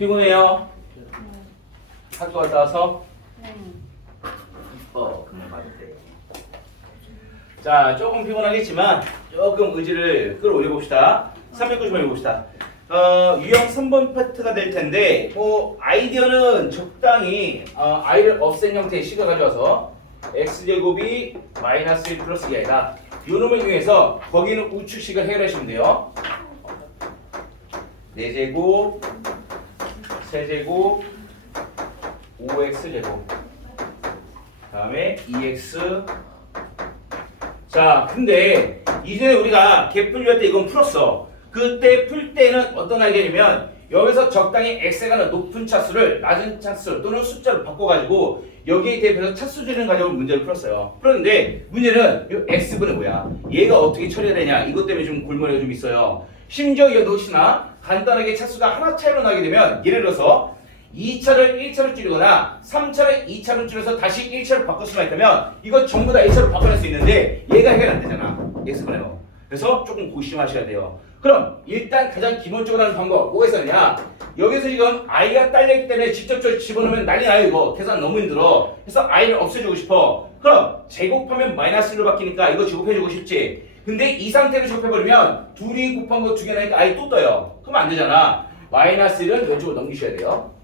피곤해요? 학교 갔다 와서? 네. 금방 봐도 돼. 자, 조금 피곤하겠지만 조금 의지를 끌어올려 봅시다. 390번 해봅시다. 유형 3번 파트가 될 텐데, 아이디어는 적당히 i를 없앤 형태의 식을 가져와서 x제곱이 마이너스 1 플러스 2i다. 요 놈을 이용해서 거기는 우측식을 해결하시면 돼요. 4제곱, 세제곱, 5x제곱, 다음에 2x. 자, 근데 이전에 우리가 개풀이할 때 이건 풀었어. 그때 풀 때는 어떤 알겠냐면 여기서 적당히 x가 높은 차수를 낮은 차수 또는 숫자로 바꿔가지고 여기에 대입해서 차수들을 가지고 문제를 풀었어요. 그런데 문제는 이 x분은 뭐야? 얘가 어떻게 처리가 되냐? 이것 때문에 좀 골머리가 좀 있어요. 심지어 여도시나 간단하게 차수가 하나 차이로 나게 되면 예를 들어서 2차를 1차로 줄이거나 3차를 2차로 줄여서 다시 1차로 바꿀 수만 있다면 이거 전부 다 1차로 바꿔낼 수 있는데 얘가 해결 안 되잖아. x분해요. 그래서 조금 고심하셔야 돼요. 그럼 일단 가장 기본적으로 하는 방법 뭐가 있었냐? 여기서 지금 i가 딸려있기 때문에 직접적으로 집어넣으면 난리 나요. 이거 계산 너무 힘들어. 그래서 i를 없애주고 싶어. 그럼 제곱하면 마이너스 1로 바뀌니까 이거 제곱해주고 싶지. 근데 이 상태로 제곱해버리면 둘이 곱한 거 두 개 나니까 i 또 떠요. 그러면 안 되잖아. 마이너스 1은 왼쪽으로 넘기셔야 돼요.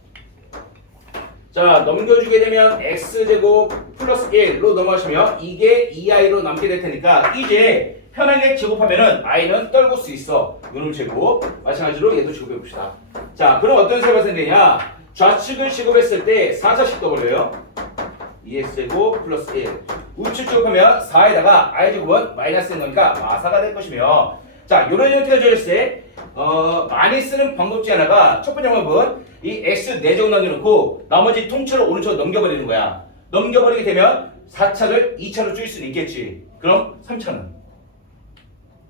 자, 넘겨주게 되면 x제곱 플러스 1로 넘어가시면 이게 2i로 남게 될 테니까 이제 편하게 제곱하면은 i는 떨굴 수 있어. 요놈 제곱. 마찬가지로 얘도 제곱해 봅시다. 자, 그럼 어떤 식으로 생기냐? 좌측을 제곱했을 때 4차씩 떠버려요. 2x제곱 플러스 1. 우측 제곱하면 4에다가 i제곱은 마이너스 1이니까 마사가 될 것이며, 자, 요런 형태가 되었을 때 많이 쓰는 방법 중 하나가 첫 번째 방법은 이 x 4제곱 남겨놓고 나머지 통째로 오른쪽으로 넘겨버리는 거야. 넘겨버리게 되면 4차를 2차로 줄일 수는 있겠지. 그럼 3차는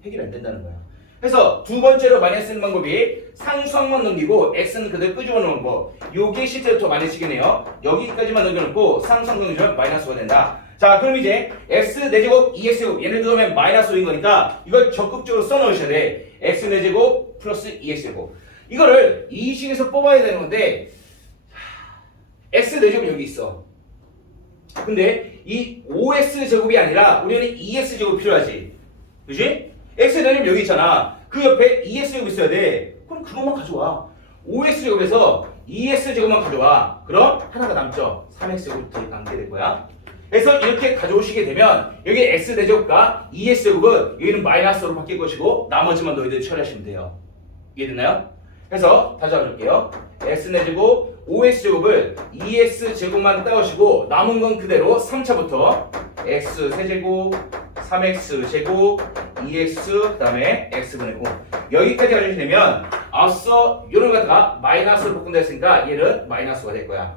해결이 안 된다는 거야. 그래서 두 번째로 많이 쓰는 방법이 상수항만 넘기고 x는 그대로 끄집어 놓는 거. 요게 실제로 더 많이 쓰겠네요. 여기까지만 넘겨놓고 상수항 넘기면 마이너스가 된다. 자, 그럼 이제 x 4제곱 2x제곱 얘를 넣으면 마이너스 5인 거니까 이걸 적극적으로 써넣으셔야 돼. x 4제곱 플러스 2x제곱. 이거를 이 식에서 뽑아야 되는 건데 x 4제곱 여기 있어. 근데 이 5x제곱이 아니라 우리는 2x제곱 필요하지. 그치? x 4제곱 여기 있잖아. 그 옆에 2x제곱 있어야 돼. 그럼 그것만 가져와. 5x제곱에서 2x제곱만 가져와. 그럼 하나가 남죠. 3x제곱 더 남게 될 거야. 그래서 이렇게 가져오시게 되면 여기 x 4제곱과 2x제곱은 여기는 마이너스로 바뀔 것이고 나머지만 너희들 처리하시면 돼요. 이해됐나요? 그래서 다시 해볼게요. x 4제곱 5x제곱을 2x제곱만 따오시고 남은 건 그대로 3차부터 x 세제곱 3x제곱 2x 그 다음에 x분의 5 여기까지 가져오시면 앞서 요런 거 갖다가 마이너스로 바꾼다 했으니까 얘는 마이너스가 될 거야.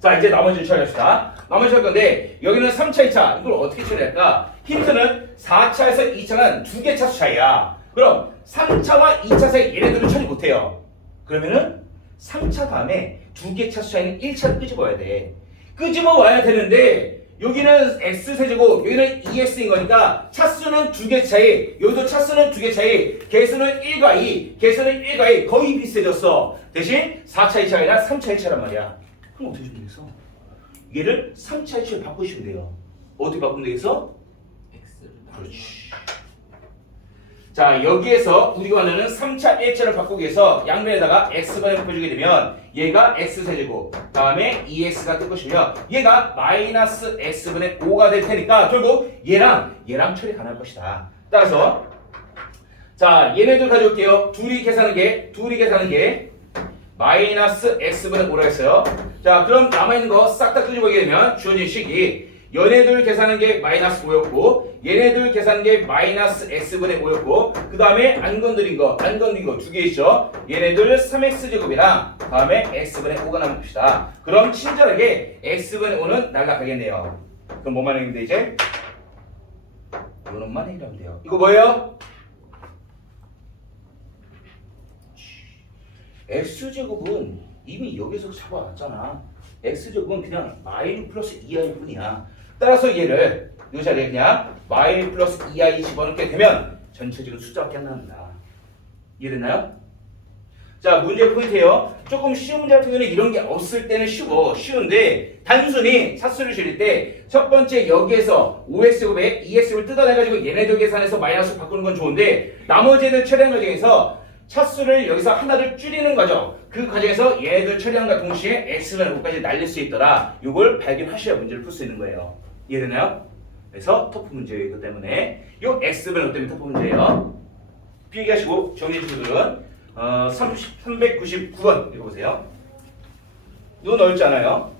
자, 이제 나머지를 처리합시다. 나머지 할 건데 여기는 3차, 2차 이걸 어떻게 처리할까? 힌트는 4차에서 2차는 두 개 차수 차이야. 그럼 3차와 2차 사이 얘네들은 처리 못해요. 그러면은 3차 다음에 두 개 차수 차이는 1차를 끄집어야 돼. 끄집어 와야 되는데 여기는 x세제곱 여기는 2x인 거니까 차수는 두 개 차이 여기도 차수는 두 개 차이 개수는 1과 2 개수는 1과 2 거의 비슷해졌어. 대신 4차 2차가 아니라 3차 1차란 말이야. 그럼 어떻게 주면 되겠어? 얘를 3차 1차로 바꾸시면 돼요. 어떻게 바꾸면 되겠어? x를 그렇지. 자, 여기에서 우리가 원하는 3차 1차를 바꾸기 위해서 양면에다가 x번을 곱해주게 되면 얘가 x세제곱 다음에 2x가 뜰 것이며 얘가 마이너스 x분의 5가 될 테니까 결국 얘랑 처리 가능할 것이다. 따라서 자, 얘네들 가져올게요. 둘이 계산하는 게 마이너스 x분의 5라고 했어요. 자, 그럼 남아있는 거 싹 다 끄집어보게 되면 주어진 식이 얘네들 계산하는 게 마이너스 5였고 얘네들 계산한 게 마이너스 x분의 5였고 그 다음에 안 건드린 거 두 개 있죠. 얘네들 3x제곱이랑 다음에 x분의 5가 남은 것이다. 그럼 친절하게 x분의 5는 날라가겠네요. 그럼 뭐만 해주면 돼 이제? 이놈만 해결하면 돼요. 이거 뭐예요? x제곱은 이미 여기서 잡아왔잖아. x제곱은 그냥 마이너스 플러스 2i 뿐이야. 따라서 얘를 이 자리에 그냥 마이너스 플러스 2i 집어넣게 되면 전체적인 숫자밖에 안 나옵니다. 이해됐나요? 자, 문제 포인트예요. 조금 쉬운 문제 같은 경우는 이런 게 없을 때는 쉬운데 단순히 차수를 줄일 때 첫 번째 여기에서 5x곱에 2x를 뜯어내가지고 얘네들 계산해서 마이너스 바꾸는 건 좋은데 나머지는 처리하는 과정에서 차수를 여기서 하나를 줄이는 과정 그 과정에서 얘네들 처리함과 동시에 x는 5까지 날릴 수 있더라. 이걸 발견하셔야 문제를 풀 수 있는 거예요. 이해되나요? 그래서 터프 문제이기 때문에 이 x변호 때문에 터프 문제예요. 필기하시고 정리해주시고들은 399번 읽어보세요. 이거 넓지 않아요.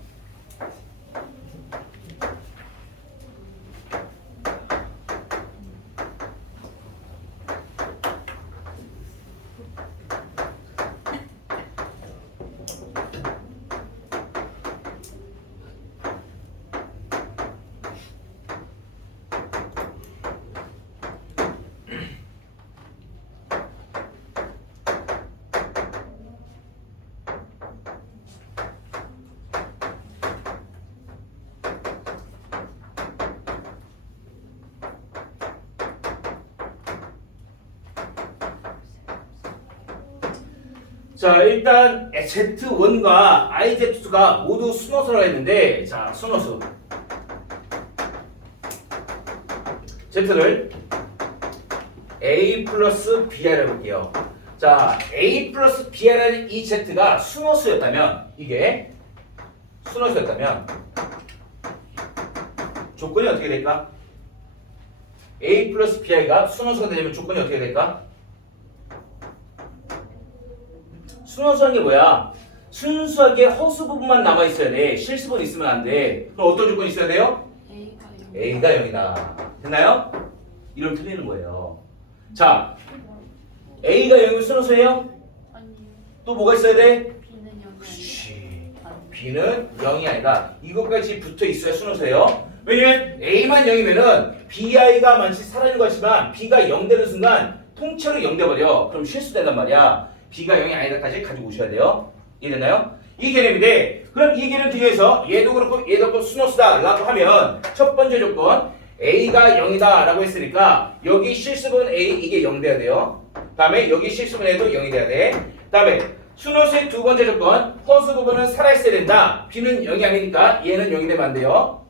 자, 일단 Z1과 IZ2가 모두 순호수라고 했는데, 자, 순호수 Z를 A 플러스 Br 해볼게요. 자, A 플러스 Br라는 이 Z가 순호수였다면, 이게 순호수였다면 조건이 어떻게 될까? A 플러스 Bi가 순호수가 되려면 조건이 어떻게 될까? 순호수한 게 뭐야? 순수하게 허수 부분만 남아 있어야 돼. 실수 부분 있으면 안 돼. 그럼 어떤 조건이 있어야 돼요? A가 0이다. 됐나요? 이러면 틀리는 거예요. 자, A가 0이면 순호수예요? 아니요. 또 뭐가 있어야 돼? B는 0이 그렇지. B는 0이 아니다. 이것까지 붙어 있어야 순호수예요. 왜냐면 A만 0이면은 BI가 만치 사라진 것이지만 B가 0 되는 순간 통째로 0 돼버려. 그럼 실수된단 말이야. B가 0이 아니다까지 가지고 오셔야 돼요. 이해됐나요? 이 개념인데 그럼 이 개념 뒤에서 얘도 그렇고 얘도 그렇고 순호수다 라고 하면 첫 번째 조건 A가 0이다 라고 했으니까 여기 실수분 A 이게 0 돼야 돼요. 다음에 여기 실수분 A도 0이 돼야 돼. 다음에 순호수의 두 번째 조건 허수 부분은 살아있어야 된다. B는 0이 아니니까 얘는 0이 되면 안 돼요.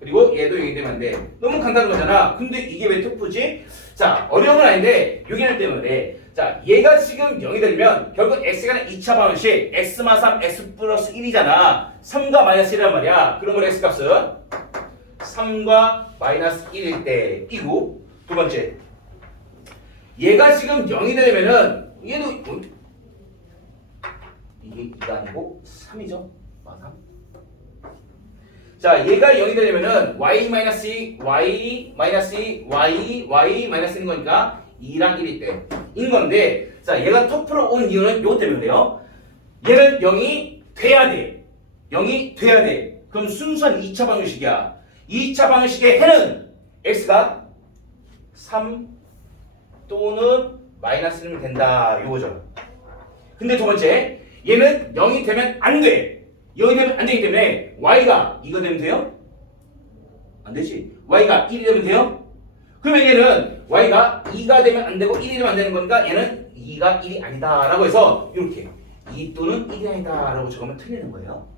그리고 얘도 0이 되면 안 돼. 너무 간단한 거잖아. 근데 이게 왜 터프지? 자, 어려운 건 아닌데 요 개념 때문에 자, 얘가 지금 0이 되면 결국 x가 2차 방정식 x만 3 x 플러스 1이잖아. 3과 마이너스 1이란 말이야. 그러면 x값은 3과 마이너스 1일 때 이고 두 번째 얘가 지금 0이 되면은 얘도 이게 2가 아니고 3이죠. 맞아? 자, 얘가 0이 되려면은 y 마이너스 2, y 마이너스 2, y 마이너스 1인 거니까 2랑 1일 때인 건데, 자, 얘가 터프로 온 이유는 요거 때문에 그래요. 얘는 0이 돼야 돼. 0이 돼야 돼. 그럼 순수한 2차 방정식이야. 2차 방정식의 해는 x가 3 또는 마이너스 1이면 된다. 요거죠. 근데 두 번째, 얘는 0이 되면 안 돼. 0이 되면 안 되기 때문에 y가 이거 되면 돼요? 안 되지. y가 1이 되면 돼요? 그러면 얘는 y가 2가 되면 안 되고 1이 되면 안 되는 거니까 얘는 2가 1이 아니다 라고 해서 이렇게 2 또는 1이 아니다 라고 적으면 틀리는 거예요.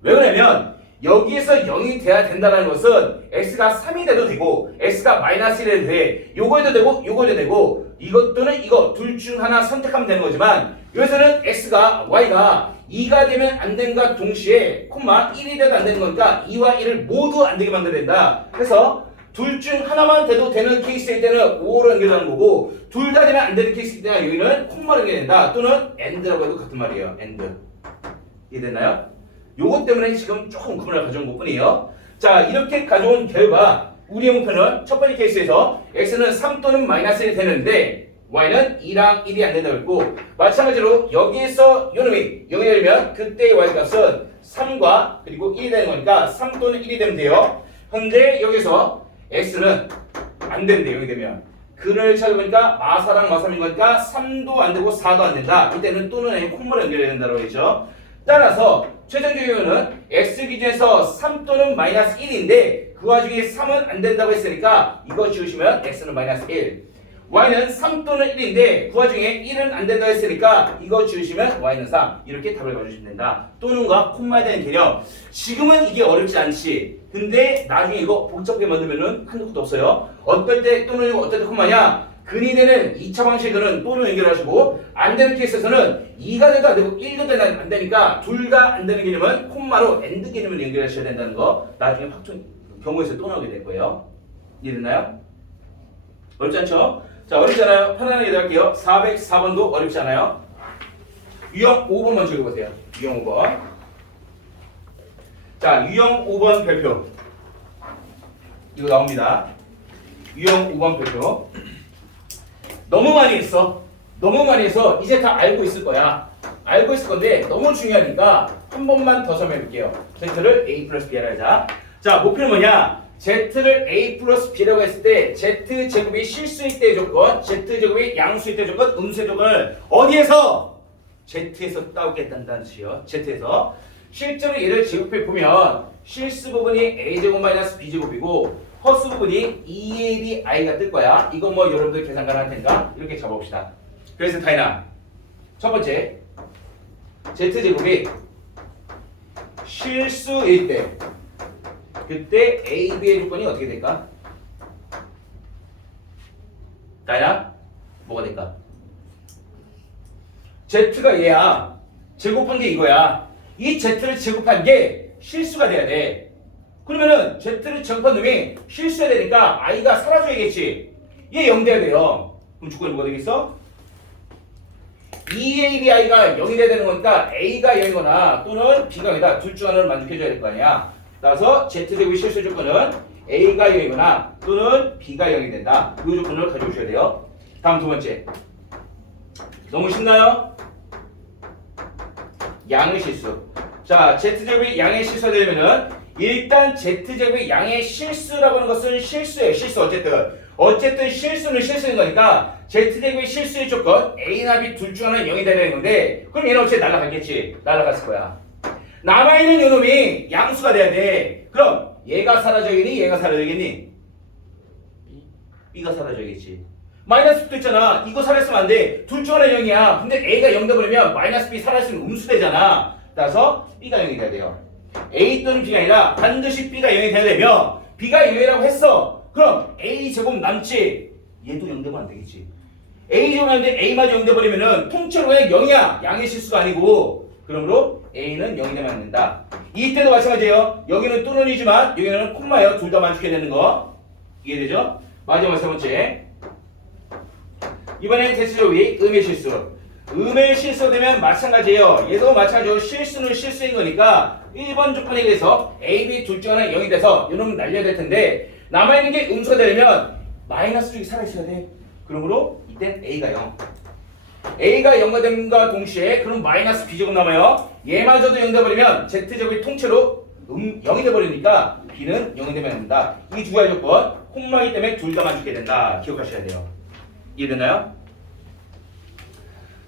왜 그러냐면 여기에서 0이 돼야 된다는 것은 x가 3이 돼도 되고 x가 마이너스 1이 돼도 돼. 요거에도 되고 요거에도 되고 이것 또는 이거 둘 중 하나 선택하면 되는 거지만 여기서는 x가 y가 2가 되면 안 된과 동시에 콤마 1이 돼도 안 되는 거니까 2와 1을 모두 안 되게 만들어야 된다. 그래서 둘 중 하나만 돼도 되는 케이스일 때는 5로 연결하는 거고 둘 다 되면 안 되는 케이스일 때는 여기는 콤마로 연결된다. 또는 AND라고 해도 같은 말이에요. AND. 이해됐나요? 요것 때문에 지금 조금 구분을 가져온 것 뿐이에요. 자, 이렇게 가져온 결과 우리의 목표는 첫 번째 케이스에서 x는 3 또는 마이너스 1이 되는데 y는 2랑 1이 안 된다고 했고 마찬가지로 여기에서 요놈이 0이 되면 그때의 y 값은 3과 그리고 1이 되는 거니까 3 또는 1이 되면 돼요. 현재 여기서 x는 안 된대. 0이 되면 근을 찾아보니까 마사랑 마삼인 거니까 3도 안 되고 4도 안 된다. 이때는 또는 아니고 콤마로 연결해야 된다고 했죠. 따라서 최종적으로는 x 기준에서 3 또는 마이너스 1인데 그 와중에 3은 안 된다고 했으니까 이거 지우시면 x는 마이너스 1, y는 3 또는 1인데 그 와중에 1은 안 된다 했으니까 이거 지우시면 y는 3 이렇게 답을 가져주시면 된다. 또는과 콤마에 대한 개념 지금은 이게 어렵지 않지. 근데 나중에 이거 복잡하게 만들면은 한두 것도 없어요. 어떨 때 또는이고 어떨 때 콤마냐 근이 되는 2차 방식에서는 또는 연결하시고 안 되는 케이스에서는 2가 돼도 안 되고 1도 돼도 안 되니까 둘 다 안 되는 개념은 콤마로 엔드 개념을 연결하셔야 된다는 거 나중에 확정 경우에서 또 나오게 될 거예요. 이해됐나요? 어렵지 않죠? 자, 어렵잖아요. 편안하게 할게요. 404번도 어렵지 않아요. 유형 5번 먼저 읽어보세요. 유형 5번. 자, 유형 5번 별표. 이거 나옵니다. 유형 5번 별표. 너무 많이 했어. 너무 많이 해서 이제 다 알고 있을 거야. 알고 있을 건데 너무 중요하니까 한 번만 더 설명해볼게요. Z를 A 플러스 B라고 하자. 자, 목표는 뭐냐? Z를 A 플러스 B라고 했을 때 Z제곱이 실수일 때의 조건, Z제곱이 양수일 때의 조건, 음수의 조건을 어디에서? Z에서 따오겠다는 뜻이요. Z에서. 실제로 얘를 제곱해 보면 실수 부분이 A제곱 마이너스 B제곱이고 허수 부분이 2ABI가 뜰 거야. 이거 뭐 여러분들 계산 가능할 테니까 이렇게 잡아봅시다. 그래서 다이나 첫 번째 Z제곱이 실수일 때 그때 A, B의 조건이 어떻게 될까? 다이나 뭐가 될까? Z가 얘야. 제곱한 게 이거야. 이 Z를 제곱한 게 실수가 돼야 돼. 그러면은 Z를 제곱한 놈이 실수해야 되니까 I가 사라져야겠지. 얘 0 돼야 돼요. 그럼 조건이 뭐가 되겠어? 2ABI가 0이 돼야 되는 거니까 A가 0이거나 또는 B가 0이다. 둘 중 하나를 만족해줘야 될 거 아니야. 따라서 Z제곱의 실수 조건은 A가 0이거나 또는 B가 0이 된다. 이 조건을 가져오셔야 돼요. 다음 두 번째. 너무 쉽나요? 양의 실수. 자, Z제곱이 양의 실수가 되려면은 일단 Z제곱이 양의 실수라고 하는 것은 실수예요. 실수 어쨌든 실수는 실수인 거니까 Z제곱의 실수의 조건 A나 B 둘 중 하나는 0이 되는 건데 그럼 얘는 어차피 날아가겠지. 날아갔을 거야. 남아있는 요놈이 양수가 돼야 돼. 그럼 얘가 사라져야겠니? 얘가 사라져야겠니? B가 사라져야겠지. 마이너스 B도 있잖아. 이거 사라졌으면 안 돼. 둘 중 하나 0이야. 근데 A가 0 돼버리면 마이너스 B 사라졌으면 음수 되잖아. 따라서 B가 0이 돼야 돼요. A 또는 B가 아니라 반드시 B가 0이 돼야 되며 B가 0이라고 했어. 그럼 A 제곱 남지. 얘도 0 되면 안 되겠지. A 제곱 남는데 A마저 0 돼버리면은 통째로 그냥 0이야. 양의 실수가 아니고. 그러므로 A는 0이 되면 안 된다. 이때도 마찬가지예요. 여기는 또는이지만 여기는 콤마예요. 둘 다 만족해야 되는 거. 이해되죠? 마지막 세 번째. 이번엔 Z제곱이 음의 실수. 음의 실수 되면 마찬가지예요. 얘도 마찬가지로 실수는 실수인 거니까 1번 조건에 의해서 A, B 둘 중 하나 0이 돼서 이놈은 날려야 될 텐데 남아있는 게 음수가 되려면 마이너스 쪽이 살아있어야 돼. 그러므로 이땐 A가 0. A가 0가 됨과 동시에 그럼 마이너스 B제곱 남아요. 얘마저도 0 돼버리면 Z제곱이 통째로 0이 돼버리니까 B는 0이 되면 안 된다. 이 두 가지 조건 콤마이기 때문에 둘 다 만족해야 된다. 기억하셔야 돼요. 이해됐나요?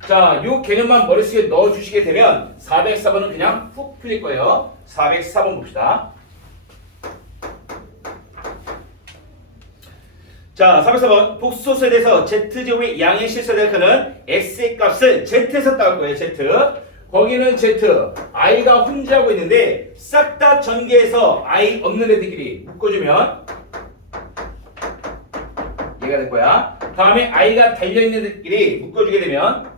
자, 요 개념만 머릿속에 넣어주시게 되면 404번은 그냥 훅 풀릴 거예요. 404번 봅시다. 자, 404번 복수소수에 대해서 Z제곱의 양의 실수에 대해서는 X의 값을 Z에서 따올 거예요. Z. 거기는 Z, I가 혼자 하고 있는데 싹 다 전개해서 I 없는 애들끼리 묶어주면 얘가 될 거야. 다음에 I가 달려있는 애들끼리 묶어주게 되면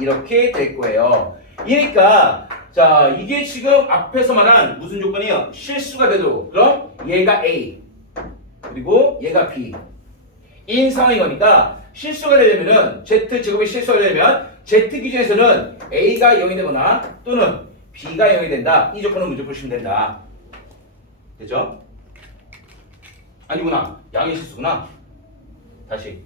이렇게 될 거예요. 그러니까 자 이게 지금 앞에서 말한 무슨 조건이에요? 실수가 돼도 그럼 얘가 A 그리고 얘가 B 인 상황인 거니까 실수가 되려면은 Z제곱이 실수가 되려면 Z 기준에서는 A가 0이 되거나 또는 B가 0이 된다. 이 조건은 문제 푸시면 된다. 되죠? 아니구나. 양의 실수구나. 다시.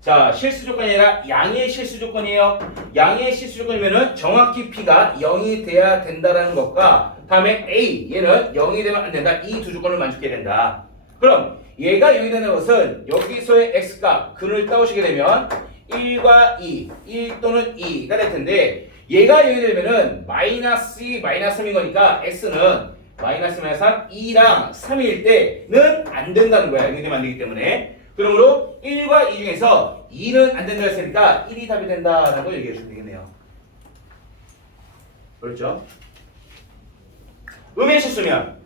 자, 실수 조건이 아니라 양의 실수 조건이에요. 양의 실수 조건이면은 정확히 P가 0이 돼야 된다라는 것과 다음에 A, 얘는 0이 되면 안 된다. 이 두 조건을 만족해야 된다. 그럼 얘가 0이 되는 것은 여기서의 X값, 근을 따오시게 되면 1과 2, 1 또는 2가 될 텐데 얘가 0이 되면은 마이너스 2, 마이너스 3인 거니까 X는 마이너스 3, 2랑 3일 때는 안 된다는 거야. 연결되면 안 되기 때문에. 그러므로 1과 2 중에서 2는 안 된다 했으니까 1이 답이 된다라고 얘기해 주면 되겠네요. 그렇죠? 음의 실수면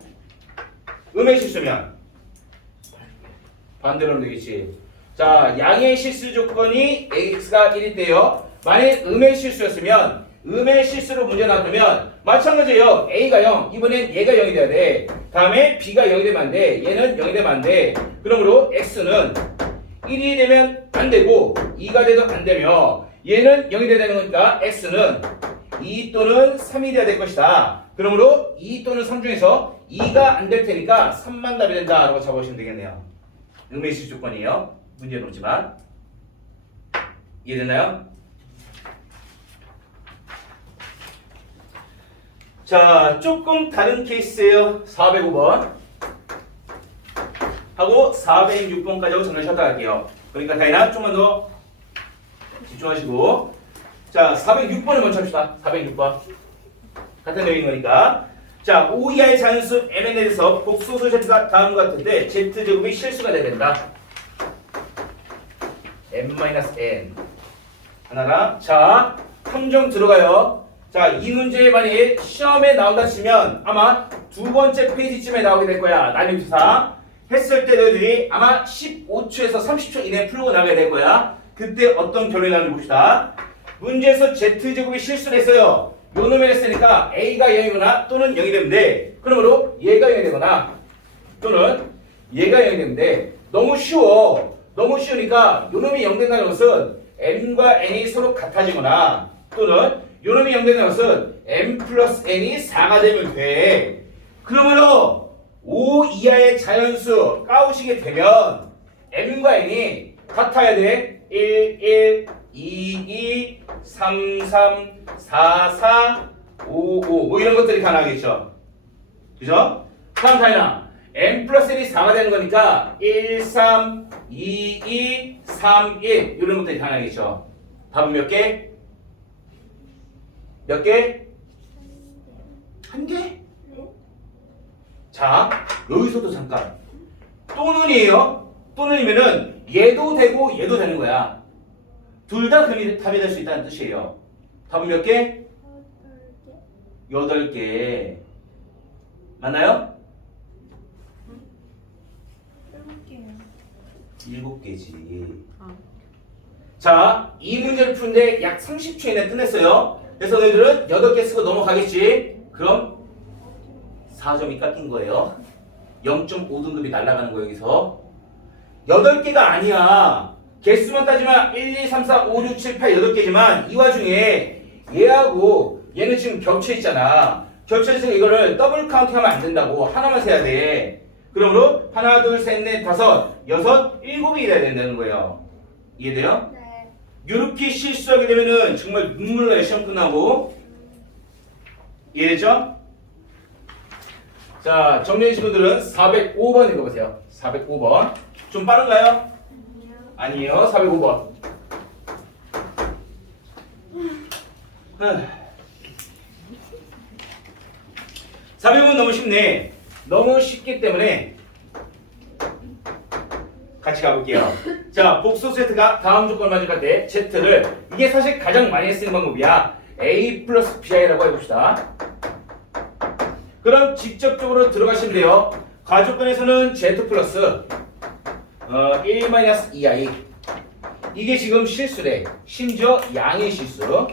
반대로 하면 되겠지. 자, 양의 실수 조건이 x가 1일 때요. 만약 음의 실수였으면 음의 실수로 문제 나왔다면 마찬가지예요. a가 0, 이번엔 얘가 0이 돼야 돼. 다음에 b가 0이 되면 안 돼. 얘는 0이 되면 안 돼. 그러므로 x는 1이 되면 안 되고 2가 돼도 안 되며 얘는 0이 돼야 되는 거니까 x는 2 또는 3이 돼야 될 것이다. 그러므로 2 또는 3 중에서 2가 안 될 테니까 3만 답이 된다라고 잡아보시면 되겠네요. 음의 실수 조건이에요. 문제는 없지만 이해됐나요? 자, 조금 다른 케이스예요. 405번 하고 406번까지 하고 정리 쉬었다 갈게요. 그러니까 다이나 좀만 더 집중하시고, 자, 406번을 먼저 합시다. 406번 같은 내용인 거니까. 자, 5 이하의 자연수 mn에 대해서 복소수 z가 다음과 같은데 z제곱이 실수가 돼야 된다. m-n 하나랑, 자, 함정 들어가요. 자, 이 문제 만약에 시험에 나온다 치면 아마 두 번째 페이지쯤에 나오게 될 거야. 난이도상 했을 때 너희들이 아마 15초에서 30초 이내에 풀고 나가야 될 거야. 그때 어떤 결론이 나오는지 봅시다. 문제에서 z제곱이 실수를 했어요. 요 놈을 했으니까 a가 0이거나 또는 0이 되면 돼. 그러므로 얘가 0이 되거나 또는 얘가 0이 되면 돼. 너무 쉬워. 너무 쉬우니까 요 놈이 0 된다는 것은 m과 n이 서로 같아지거나 또는 요 놈이 0 된다는 것은 m 플러스 n이 4가 되면 돼. 그러므로 5 이하의 자연수 까우시게 되면 m과 n이 같아야 돼. 1, 1, 2, 2, 3, 3, 4, 4, 5, 5 뭐 이런 것들이 가능하겠죠. 그죠? 다음 타이나 m 플러스 1이 4가 되는 거니까 1, 3, 2, 2, 3, 1 이런 것들이 가능하겠죠. 답은 몇 개? 몇 개? 한 개? 자, 여기서도 잠깐 또는이에요. 또는이면은 얘도 되고 얘도 되는 거야. 둘 다 답이 될 수 있다는 뜻이에요. 답은 몇 개? 8개. 맞나요? 7개지. 자, 이 문제를 푸는데 약 30초 이내 끝냈어요. 그래서 너희들은 8개 쓰고 넘어가겠지? 그럼 4점이 깎인 거예요. 0.5등급이 날아가는 거예요, 여기서. 8개가 아니야. 개수만 따지면 1, 2, 3, 4, 5, 6, 7, 8, 8개지만 이 와중에 얘하고 얘는 지금 겹쳐 있잖아. 겹쳐 있으니까 이거를 더블 카운팅하면 안 된다고. 하나만 세야 돼. 그러므로 하나, 둘, 셋, 넷, 다섯, 여섯, 7이 돼야 된다는 거예요. 이해돼요? 네. 이렇게 실수하게 되면은 정말 눈물 나요. 시험 끝나고. 이해됐죠? 자, 정리해주신 분들은 405번 읽어보세요. 405번. 좀 빠른가요? 아니에요. 405번. 400번 너무 쉽네. 너무 쉽기 때문에 같이 가볼게요. 자, 복소 세트가 다음 조건 맞을 때 Z를, 이게 사실 가장 많이 쓰는 방법이야. A 플러스 BI라고 해봅시다. 그럼 직접적으로 들어가시면 돼요. 가조건에서는 Z 플러스 1-2i. 이게 지금 실수래. 심지어 양의 실수.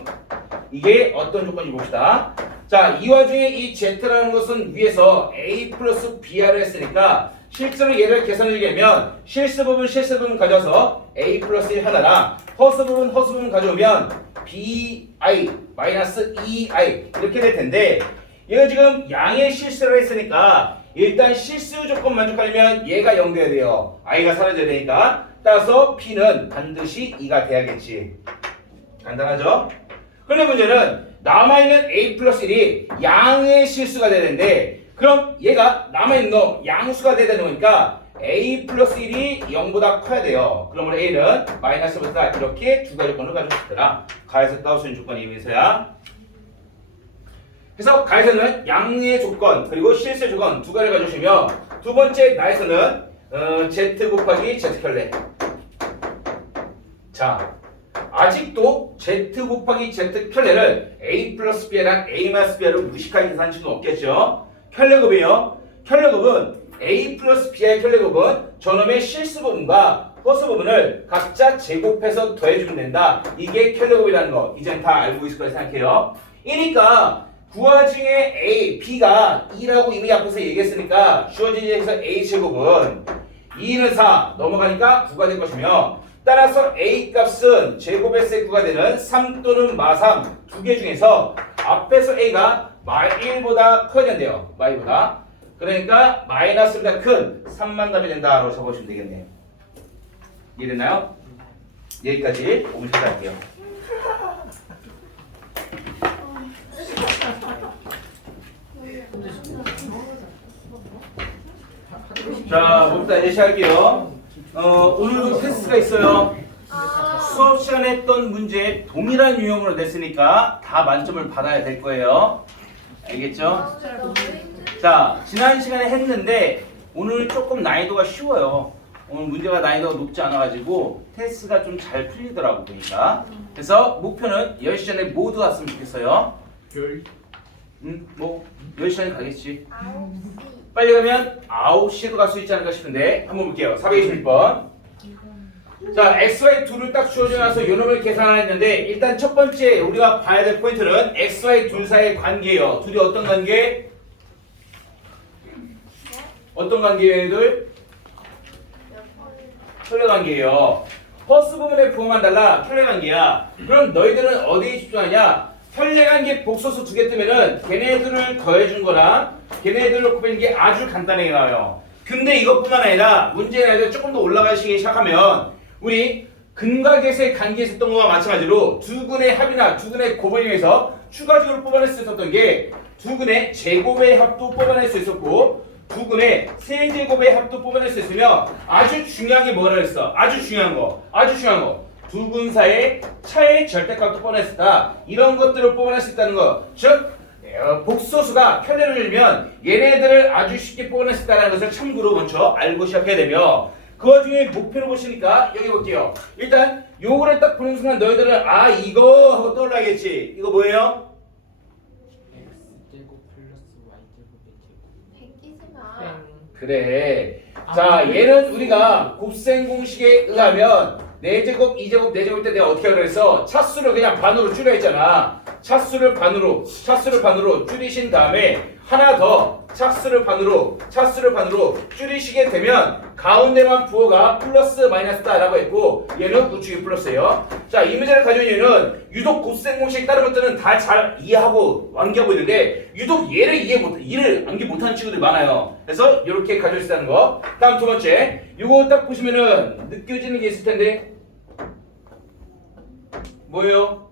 이게 어떤 조건인지 봅시다. 자, 이 와중에 이 Z라는 것은 위에서 A 플러스 BR을 했으니까 실제로 얘를 계산해 주려면 실수 부분 가져서 A 플러스 1 하나랑 허수 부분 가져오면 BI 마이너스 2I 이렇게 될 텐데, 얘가 지금 양의 실수를 했으니까 일단 실수 조건 만족하려면 얘가 0 돼야 돼요. I가 사라져야 되니까. 따라서 P는 반드시 2가 돼야겠지. 간단하죠? 그런데 문제는 남아있는 A 플러스 1이 양의 실수가 돼야 되는데, 그럼 얘가 남아있는 거 양수가 돼야 되는 거니까 A 플러스 1이 0보다 커야 돼요. 그러므로 A는 마이너스보다 이렇게 두 가지 조건을 가지고 있더라. 가에서 따올 수 있는 조건이 의미해서야. 그래서 가에서는 양의 조건 그리고 실수 조건 두 가지를 가져오시며 두 번째 나에서는 z 곱하기 z 켤레. 자, 아직도 z 곱하기 z 켤레를 a 플러스 b랑 a 마이너스 b로 무식하게 계산할 수는 없겠죠. 켤레곱이에요. 켤레곱은 a 플러스 b의 켤레곱은 저놈의 실수 부분과 허수 부분을 각자 제곱해서 더해주면 된다. 이게 켤레곱이라는 거 이젠 다 알고 있을 거라 생각해요. 이니까 구화 중에 a, b가 2라고 이미 앞에서 얘기했으니까 주어진 에서 a 제곱은 2는 4 넘어가니까 9가 될 것이며 따라서 a 값은 제곱했을 9가 되는 3 또는 마3 두 개 중에서 앞에서 a가 마1보다 커야 된대요. 마이보다. 그러니까 마이너스보다 큰 3만 답이 된다라고 적어주시면 되겠네요. 이해됐나요? 여기까지 5분 시작할게요. 자, 뭐부터 이제 시작할게요. 오늘도 테스트가 있어요. 수업 시간에 했던 문제 동일한 유형으로 냈으니까 다 만점을 받아야 될 거예요. 알겠죠? 자, 지난 시간에 했는데 오늘 조금 난이도가 쉬워요. 오늘 문제가 난이도가 높지 않아가지고 테스트가 좀 잘 풀리더라고 보니까. 그래서 목표는 10시 전에 모두 왔으면 좋겠어요. 뭐 10시 전에 가겠지. 빨리 가면 9시에도 갈 수 있지 않을까 싶은데 한번 볼게요. 426번. 자, xy 둘을 딱 주어져서 요놈을 계산하였는데 일단 첫 번째 우리가 봐야 될 포인트는 xy 둘 사이의 관계예요. 둘이 어떤 관계? 어떤 관계예요, 얘들? 켤레 관계예요. 허수 부분의 부호만 달라 켤레 관계야. 그럼 너희들은 어디에 집중하냐? 켤레 관계 복소수 두 개 뜨면은 걔네들을 더해준 거랑 걔네들을 곱하는 게 아주 간단하게 나와요. 근데 이것뿐만 아니라 문제 나이도 조금 더 올라가시기 시작하면 우리 근과 계수의 관계에 있었던 거와 마찬가지로 두근의 합이나 두근의 곱을 이용해서 추가적으로 뽑아낼 수 있었던 게 두근의 제곱의 합도 뽑아낼 수 있었고 두근의 세제곱의 합도 뽑아낼 수 있으며 아주 중요한 게 뭐라 그랬어? 아주 중요한 거 두근 사이의 차의 절대값도 뽑아낼 수 있다. 이런 것들을 뽑아낼 수 있다는 거. 즉 복소수가 켤레를 들면 얘네들을 아주 쉽게 뽑아낼 수 있다는 것을 참고로 먼저 알고 시작해야 되며 그 와중에 목표를 보시니까 여기 볼게요. 일단 요거를 딱 보는 순간 너희들은 아 이거 하고 떠올라야겠지. 이거 뭐예요? x제곱 플러스 y제곱의 제곱. 베끼지마. 그래. 자 얘는 우리가 곱셈 공식에 의하면 4제곱, 2제곱, 4제곱 때 내가 어떻게 하라 그랬어? 차수를 그냥 반으로 줄여 했잖아. 차수를 반으로 줄이신 다음에 하나 더 차수를 반으로 줄이시게 되면 가운데만 부호가 플러스 마이너스다라고 했고 얘는 우측이 플러스예요. 자, 이 문제를 가져온 이유는 유독 곱셈 공식 다른 것들은 다 잘 이해하고 완기하고 있는데 유독 얘를 암기 못하는 친구들이 많아요. 그래서 이렇게 가져올 수 있다는 거. 다음 두 번째, 이거 딱 보시면은 느껴지는 게 있을 텐데 뭐예요?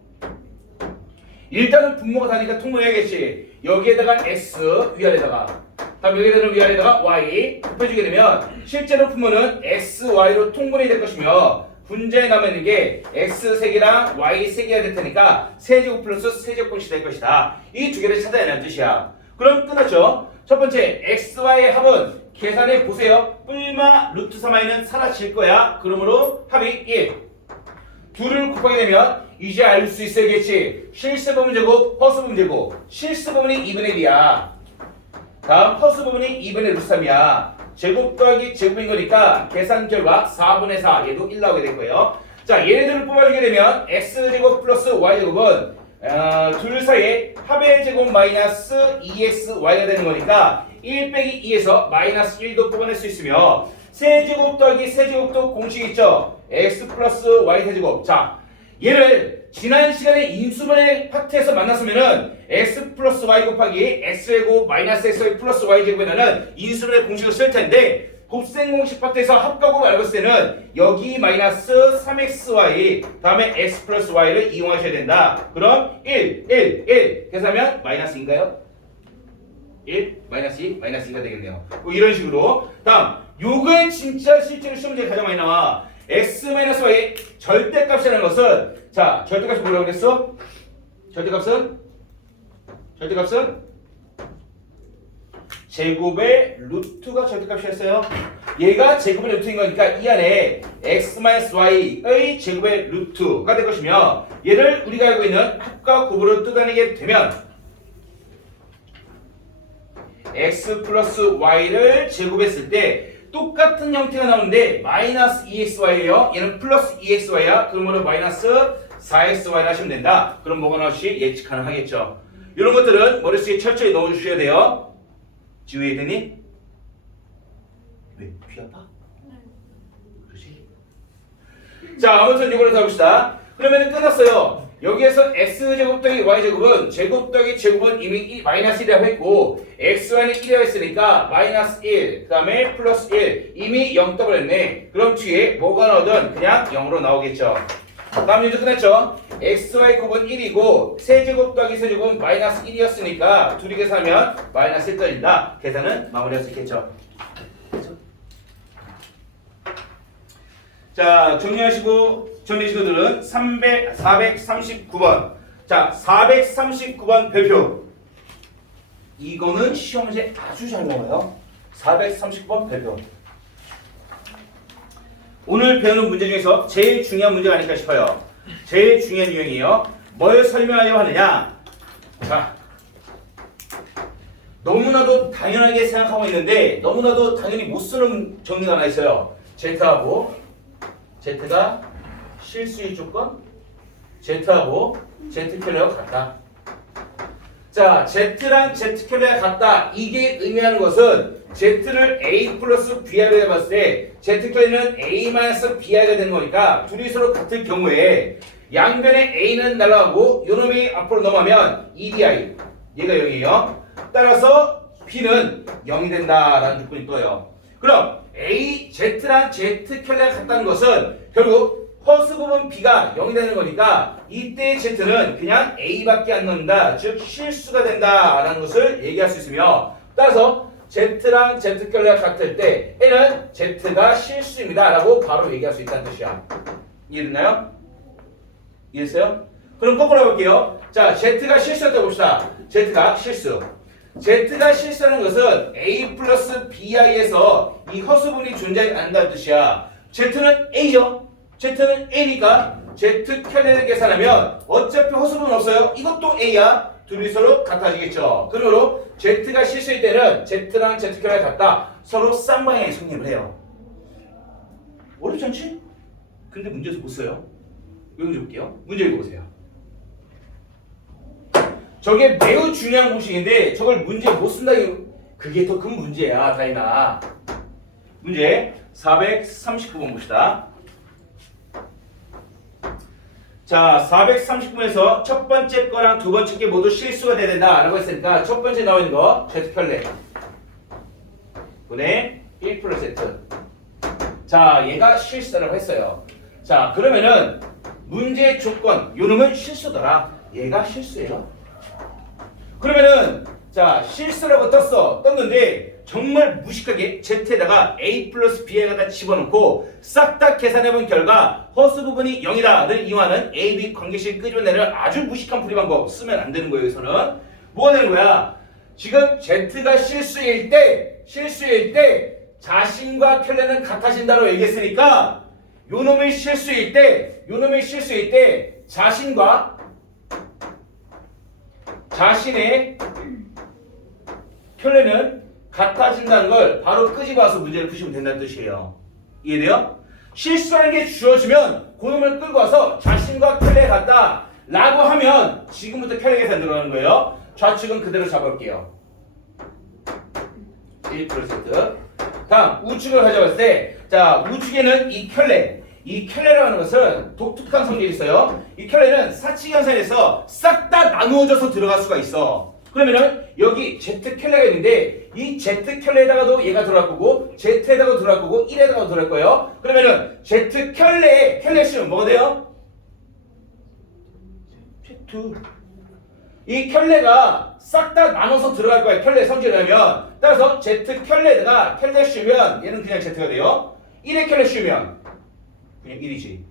일단은 분모가 다니까 통분해야겠지. 여기에다가 x 위아래다가 다음 여기에다가 위아래다가 y 곱해주게 되면 실제로 분모는 x, y로 통분이 될 것이며 분자에 남아있는 게 x 세개랑 y 세개가 될 테니까 세제곱 플러스 세제곱 공식이 될 것이다. 이 두 개를 찾아내는 뜻이야. 그럼 끝났죠? 첫 번째 x, y의 합은 계산해 보세요. 뿔마 루트 3i는 사라질 거야. 그러므로 합이 1. 둘을 곱하게 되면 이제 알 수 있어야겠지. 실수 부분 제곱, 허수 부분 제곱. 실수 부분이 2분의 1이야. 다음 허수 부분이 2분의 루트 3이야. 제곱 더하기 제곱인 거니까 계산 결과 4분의 4. 얘도 1 나오게 될 거예요. 자, 얘네들을 뽑아주게 되면 x제곱 플러스 y제곱은 둘 사이에 합의 제곱 마이너스 2xy가 되는 거니까 1 빼기 2에서 마이너스 1도 뽑아낼 수 있으며 세제곱 더하기 세제곱도 공식 있죠. x 플러스 y 세제곱. 자, 얘를 지난 시간에 인수분해 파트에서 만났으면은 x 플러스 y 곱하기 x제곱 마이너스 xy 플러스 y 제곱에는 인수분해 공식을 쓸 텐데 곱셈 공식 파트에서 합과 곱을 알고 있을 때는 여기 마이너스 3xy 다음에 x 플러스 y를 이용하셔야 된다. 그럼 1 계산하면 마이너스인가요? 1 마이너스 2 마이너스 2가 되겠네요. 뭐 이런 식으로. 다음 요게 진짜 실제로 시험 문제 가장 많이 나와. x-y의 절대값이라는 것은 자 절대값이 뭐라고 그랬어? 절대값은 절대값은 제곱의 루트가 절대값이었어요. 얘가 제곱의 루트인 거니까 이 안에 x-y의 제곱의 루트가 될 것이며 얘를 우리가 알고 있는 합과 곱으로 뜯어내게 되면 x 플러스 y를 제곱했을 때 똑같은 형태가 나오는데 마이너스 2xy예요. 얘는 플러스 2xy야. 그러므로 마이너스 4xy를 하시면 된다. 그럼 뭐가 나올지 예측 가능하겠죠. 이런 것들은 머릿속에 철저히 넣어주셔야 돼요. 지우야 되니? 왜? 귀 아파? 그러지? 자, 아무튼 이거를 다 봅시다. 그러면 끝났어요. 여기에서 x제곱 더하기 y제곱은 제곱 더하기 제곱은 이미 마이너스 1이라고 했고 xy는 1이라고 했으니까 마이너스 1, 그 다음에 플러스 1 이미 0 더블했네. 그럼 뒤에 뭐가 나오든 그냥 0으로 나오겠죠. 다음 문제 끝났죠? xy 곱은 1이고 세제곱 더하기 세제곱은 마이너스 1이었으니까 둘이 계산하면 마이너스 1 떨린다. 계산은 마무리할 수 있겠죠. 그렇죠? 자, 정리하시고들은 439번. 자, 439번 별표. 이거는 시험 문제 아주 잘 나와요. 439번 별표. 오늘 배우는 문제 중에서 제일 중요한 문제가 아닐까 싶어요. 제일 중요한 유형이에요. 뭘 설명하려고 하느냐? 자, 너무나도 당연하게 생각하고 있는데 너무나도 당연히 못 쓰는 정리가 하나 있어요. Z하고 Z가 실수의 조건, Z하고 Z켤레가 같다. 자, Z랑 Z켤레가 같다. 이게 의미하는 것은 Z를 A 플러스 BI로 해봤을 때 Z켤레는 A 마이너스 BI가 되는 거니까 둘이 서로 같을 경우에 양변에 A는 날아가고 요놈이 앞으로 넘어가면 EBI 얘가 0이에요. 따라서 B는 0이 된다라는 조건이 떠요. 그럼 A, Z랑 Z켤레가 같다는 것은 결국 허수 부분 B가 0이 되는 거니까 이때 Z는 그냥 A밖에 안 넣는다. 즉 실수가 된다라는 것을 얘기할 수 있으며 따라서 Z랑 Z켤레가 같을 때 N은 Z가 실수입니다 라고 바로 얘기할 수 있다는 뜻이야. 이해됐나요? 이해했어요? 그럼 거꾸로 해볼게요. 자, Z가 실수했다고 봅시다. Z가 실수. Z가 실수하는 것은 A 플러스 BI에서 이 허수분이 존재하지 않는다는 뜻이야. Z는 A죠. Z는 A니까 Z켤레를 계산하면 어차피 허수분 없어요. 이것도 A야. 둘이 서로 같아지겠죠. 그러므로 Z가 실수일 때는 Z랑 Z켤레가 같다. 서로 쌍방향이 성립을 해요. 어렵지 않지? 근데 문제에서 못 써요. 왜 문제 볼게요. 문제 읽어보세요. 저게 매우 중요한 공식인데 저걸 문제 못 쓴다. 그게 더 큰 문제야, 다이나. 문제 439번 봅시다. 자, 439번에서 첫 번째 거랑 두 번째 게 모두 실수가 돼야 된다 라고 했으니까 첫 번째 나와 있는 거 Z켤레 분의 1 플러스 Z. 자, 얘가 실수라고 했어요. 자, 그러면은 문제의 조건 요놈은 실수더라. 얘가 실수예요. 그러면은 자, 실수라고 떴는데 정말 무식하게 Z에다가 A 플러스 B에 갖다 집어넣고 싹 다 계산해본 결과 허수 부분이 0이다를 이용하는 A, B 관계식 끄집어내는 아주 무식한 풀이 방법 쓰면 안 되는 거예요. 여기서는 뭐가 되는 거야? 지금 Z가 실수일 때 자신과 켤레는 같아진다고 얘기했으니까 요놈의 실수일 때 자신과 자신의 켤레는 같아진다는 걸 바로 끄집어와서 문제를 푸시면 된다는 뜻이에요. 이해돼요? 실수라는 게 주어지면 그놈을 끌고 와서 자신과 켤레 같다 라고 하면 지금부터 켤레 계산 들어가는 거예요. 좌측은 그대로 잡아볼게요. 1 플러스 Z. 다음 우측을 가져갔을 때 자, 우측에는 이 켤레라고 하는 것은 독특한 성질이 있어요. 이 켤레는 사칙 현상에서 싹 다 나누어져서 들어갈 수가 있어. 그러면은 여기 Z켤레가 있는데 이 Z켤레에다가도 얘가 들어갈 거고 Z에다가 들어갈 거고 1에다가 들어갈 거예요. 그러면은 Z켤레에 켤레 씌우면 뭐가 돼요? Z. 이 켤레가 싹 다 나눠서 들어갈 거야. 켤레 성질이라면. 따라서 Z켤레에다가 켤레 씌우면 얘는 그냥 Z가 돼요. 1에 켤레 씌우면 그냥 1이지.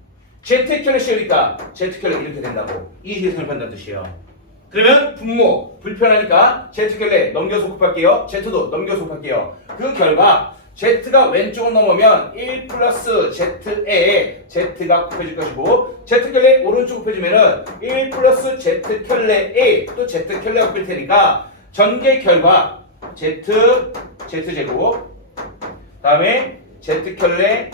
Z켤레 씌우니까 Z켤레 이렇게 된다고. 이 계산을 한다는 뜻이에요. 그러면 분모 불편하니까 Z 켤레 넘겨서 곱할게요. Z도 넘겨서 곱할게요. 그 결과 Z가 왼쪽으로 넘으면 1 플러스 Z에 Z가 곱해질 것이고 Z 켤레 오른쪽 곱해주면은 1 플러스 Z 켤레에 또 Z 켤레가 곱해질 테니까 전개 결과 Z제곱 다음에 Z 켤레의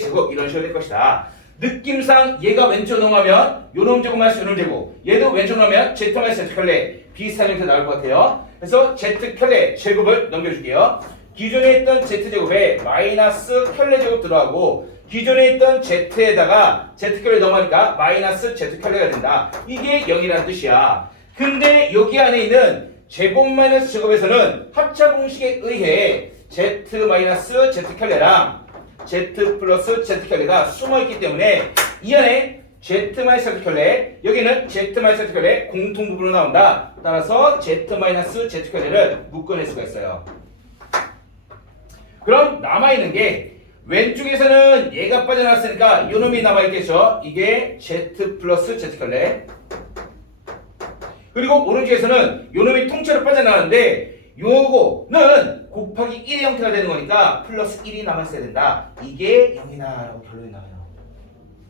제곱 이런 식으로 될 것이다. 느낌상 얘가 왼쪽 넘어가면 요놈 제곱 마이너스 요놈 제곱 얘도 왼쪽 넘으면 Z 마이너스 Z 켤레 비슷한 형태 나올 것 같아요. 그래서 Z 켤레 제곱을 넘겨줄게요. 기존에 있던 Z제곱에 마이너스 켤레 제곱 들어가고 기존에 있던 Z에다가 Z 켤레 넘어가니까 마이너스 Z 켤레가 된다. 이게 0이라는 뜻이야. 근데 여기 안에 있는 제곱 마이너스 제곱에서는 합차 공식에 의해 Z 마이너스 Z 켤레랑 Z 플러스 Z 켤레가 숨어있기 때문에 이 안에 Z 마이너스 Z 켤레 여기는 Z 마이너스 Z 켤레 공통 부분으로 나온다. 따라서 Z 마이너스 Z 켤레를 묶어낼 수가 있어요. 그럼 남아있는 게 왼쪽에서는 얘가 빠져나왔으니까 요놈이 남아있겠죠. 이게 Z 플러스 Z 켤레 그리고 오른쪽에서는 요놈이 통째로 빠져나가는데 요거는 곱하기 1의 형태가 되는 거니까 플러스 1이 남았어야 된다. 이게 0이다 라고 결론이 나와요.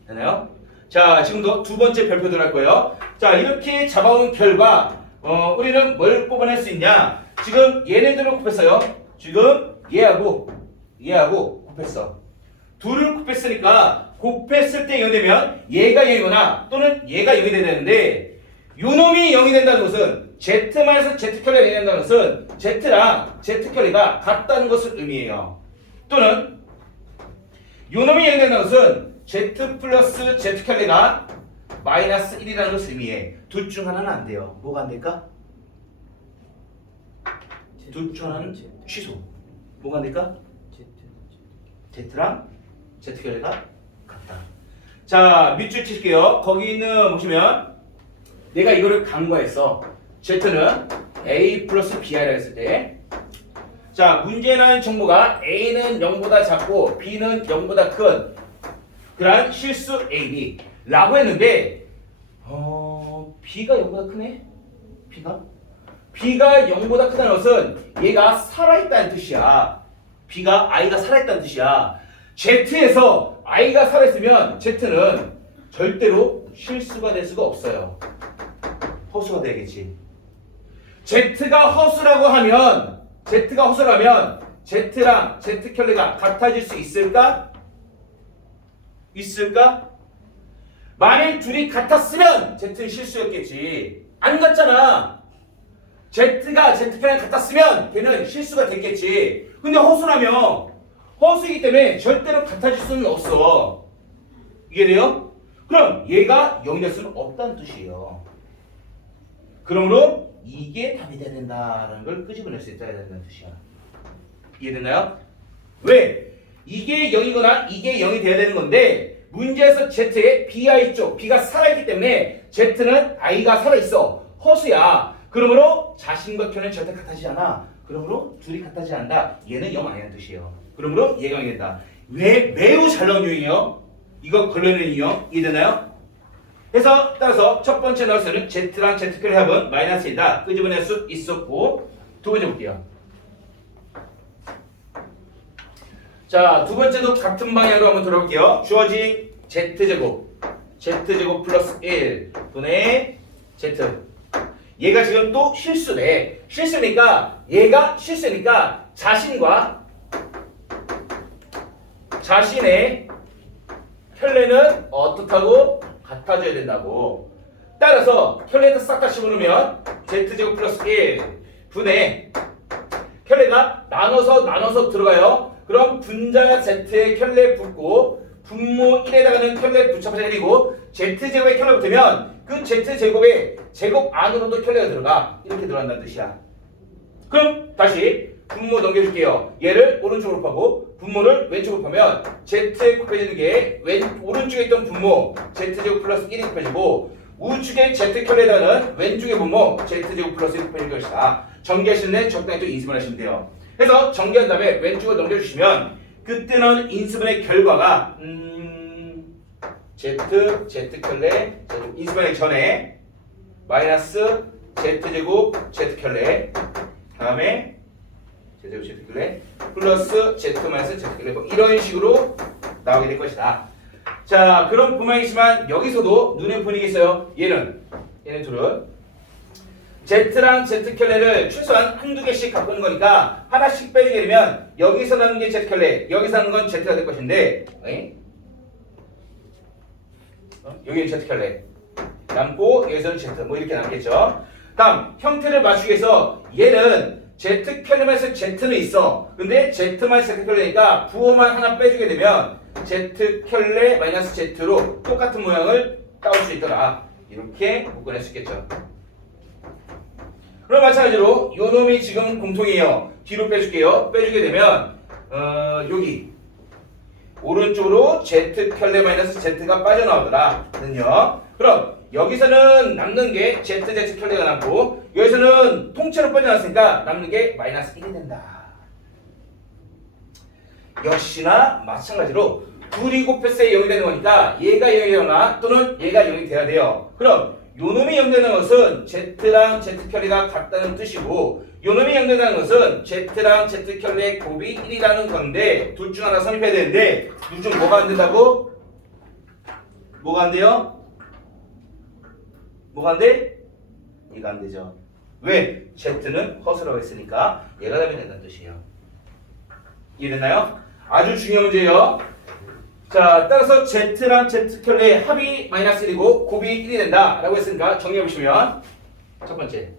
되나요? 자, 지금도 두 번째 별표 들어갈 거예요. 자, 이렇게 잡아온 결과 우리는 뭘 뽑아낼 수 있냐? 지금 얘네들을 곱했어요. 지금 얘하고 곱했어. 둘을 곱했으니까 곱했을 때 0이 되면 얘가 0이거나 또는 얘가 0이 되는데 요놈이 0이 된다는 것은 Z-Z 켤레가 0이 된다는 것은 Z랑 Z 켤레가 같다는 것을 의미해요. 또는 요놈이 0이 된다는 것은 Z 플러스 Z 켤레가 마이너스 1이라는 것을 의미해. 둘 중 하나는 안 돼요. 뭐가 안 될까? 둘 중 하나는 취소. 뭐가 안 될까? Z랑 Z 켤레가 같다. 자, 밑줄 치실게요. 거기 있는 보시면 내가 이거를 간과했어. Z는 A 플러스 B이라고 했을 때 자, 문제에 나온 정보가 A는 0보다 작고 B는 0보다 큰 그런 실수 A, B 라고 했는데 B가 0보다 크네? B가 0보다 크다는 것은 얘가 살아있다는 뜻이야. B가 I가 살아있다는 뜻이야. Z에서 I가 살아있으면 Z는 절대로 실수가 될 수가 없어요. 허수가 되겠지. Z가 허수라면 Z랑 Z 켤레가 같아질 수 있을까? 만일 둘이 같았으면 Z는 실수였겠지. 안 같잖아. Z가 Z 켤레랑 같았으면 걔는 실수가 됐겠지. 근데 허수이기 때문에 절대로 같아질 수는 없어. 이해돼요? 그럼 얘가 0이 될 수는 없다는 뜻이에요. 그러므로 이게 답이 돼야 된다라는 걸 끄집어낼 수 있어야 된다는 뜻이야. 이해됐나요? 왜? 이게 0이거나 이게 0이 돼야 되는 건데 문제에서 Z의 BI 쪽 B가 살아있기 때문에 Z는 I가 살아있어. 허수야. 그러므로 자신과 켤레는 절대 같아지지 않아. 그러므로 둘이 같아지지 않는다. 얘는 0 아니라는 뜻이에요. 그러므로 얘가 0이 된다. 왜? 매우 잘 나온 유형이에요. 이거 걸려있는 유형. 이해되나요? 해서 따라서 첫 번째 나왔을 때는 Z랑 Z 켤레 합은 마이너스 1이다. 끄집어낼 수 있었고 두 번째 볼게요. 자, 두 번째도 같은 방향으로 한번 돌아볼게요. 주어진 Z제곱 플러스 1 분의 Z 얘가 지금 또 실수네. 얘가 실수니까 자신의 켤레는 어떻다고? 같아져야 된다고. 따라서 켤레에다 싹 다 집어넣으면 Z제곱 플러스 1 분의 켤레가 나눠서 들어가요. 그럼 분자 Z의 켤레 붙고 분모 1에다가는 켤레 붙여서 내리고 Z제곱에 켤레 붙으면 그 Z제곱의 제곱 안으로도 켤레가 들어가. 이렇게 들어간다는 뜻이야. 그럼 다시 분모 넘겨줄게요. 얘를 오른쪽으로 곱하고 분모를 왼쪽으로 곱하면 Z에 곱해지는 게 오른쪽에 있던 분모 Z제곱 플러스 1이 곱해지고 우측에 Z 켤레에다가는 왼쪽의 분모 Z제곱 플러스 1이 곱해질 것이다. 전개하시는 데 적당히 또 인수분 하시면 돼요. 해서 전개한 다음에 왼쪽으로 넘겨주시면 그때는 인수분의 결과가 Z 켤레 인수분하기 전에 마이너스 z제곱 z켤레 다음에 z제곱 z켤레 플러스 z 마이너스 z켤레 뭐 이런 식으로 나오게 될 것이다. 자, 그럼 분명히지만 여기서도 눈에 보이게 있어요. 얘는 둘은 z랑 z켤레를 최소한 한두 개씩 갖고 있는 거니까 하나씩 빼주게 되면 여기서 남는 게 z켤레, 여기서 남는 건 z가 될 것인데 여기는 z켤레 남고 여기서는 z 뭐 이렇게 남겠죠. 다음 형태를 맞추기 위해서 얘는 z켤레만서 z는 있어. 근데 z만 z켤레니까 부호만 하나 빼주게 되면 z켤레 마이너스 z로 똑같은 모양을 따올 수 있더라. 이렇게 묶어낼 수 있겠죠. 그럼 마찬가지로 요 놈이 지금 공통이에요. 뒤로 빼줄게요. 빼주게 되면 여기 오른쪽으로 z켤레 마이너스 z가 빠져나오더라.는요. 그럼 여기서는 남는 게 z켤레가 남고 여기서는 통째로 빠져나왔으니까 남는 게 마이너스 1이 된다. 역시나 마찬가지로 둘이 곱했을 때 0이 되는 거니까 얘가 0이 되거나 또는 얘가 0이 돼야 돼요. 그럼 요놈이 0 되는 것은 z랑 z켤레가 같다는 뜻이고 요놈이 0 된다는 것은 z랑 z켤레의 곱이 1이라는 건데 둘 중 하나 성립해야 되는데 둘 중 뭐가 안 된다고? 뭐가 안 돼요? 뭐가 안 돼? 얘가 안 되죠. 왜? z는 허수라고 했으니까 얘가 답이 된다는 뜻이에요. 이해됐나요? 아주 중요한 문제예요. 자, 따라서 z랑 z켤레의 합이 마이너스 1이고 곱이 1이 된다 라고 했으니까 정리해보시면 첫 번째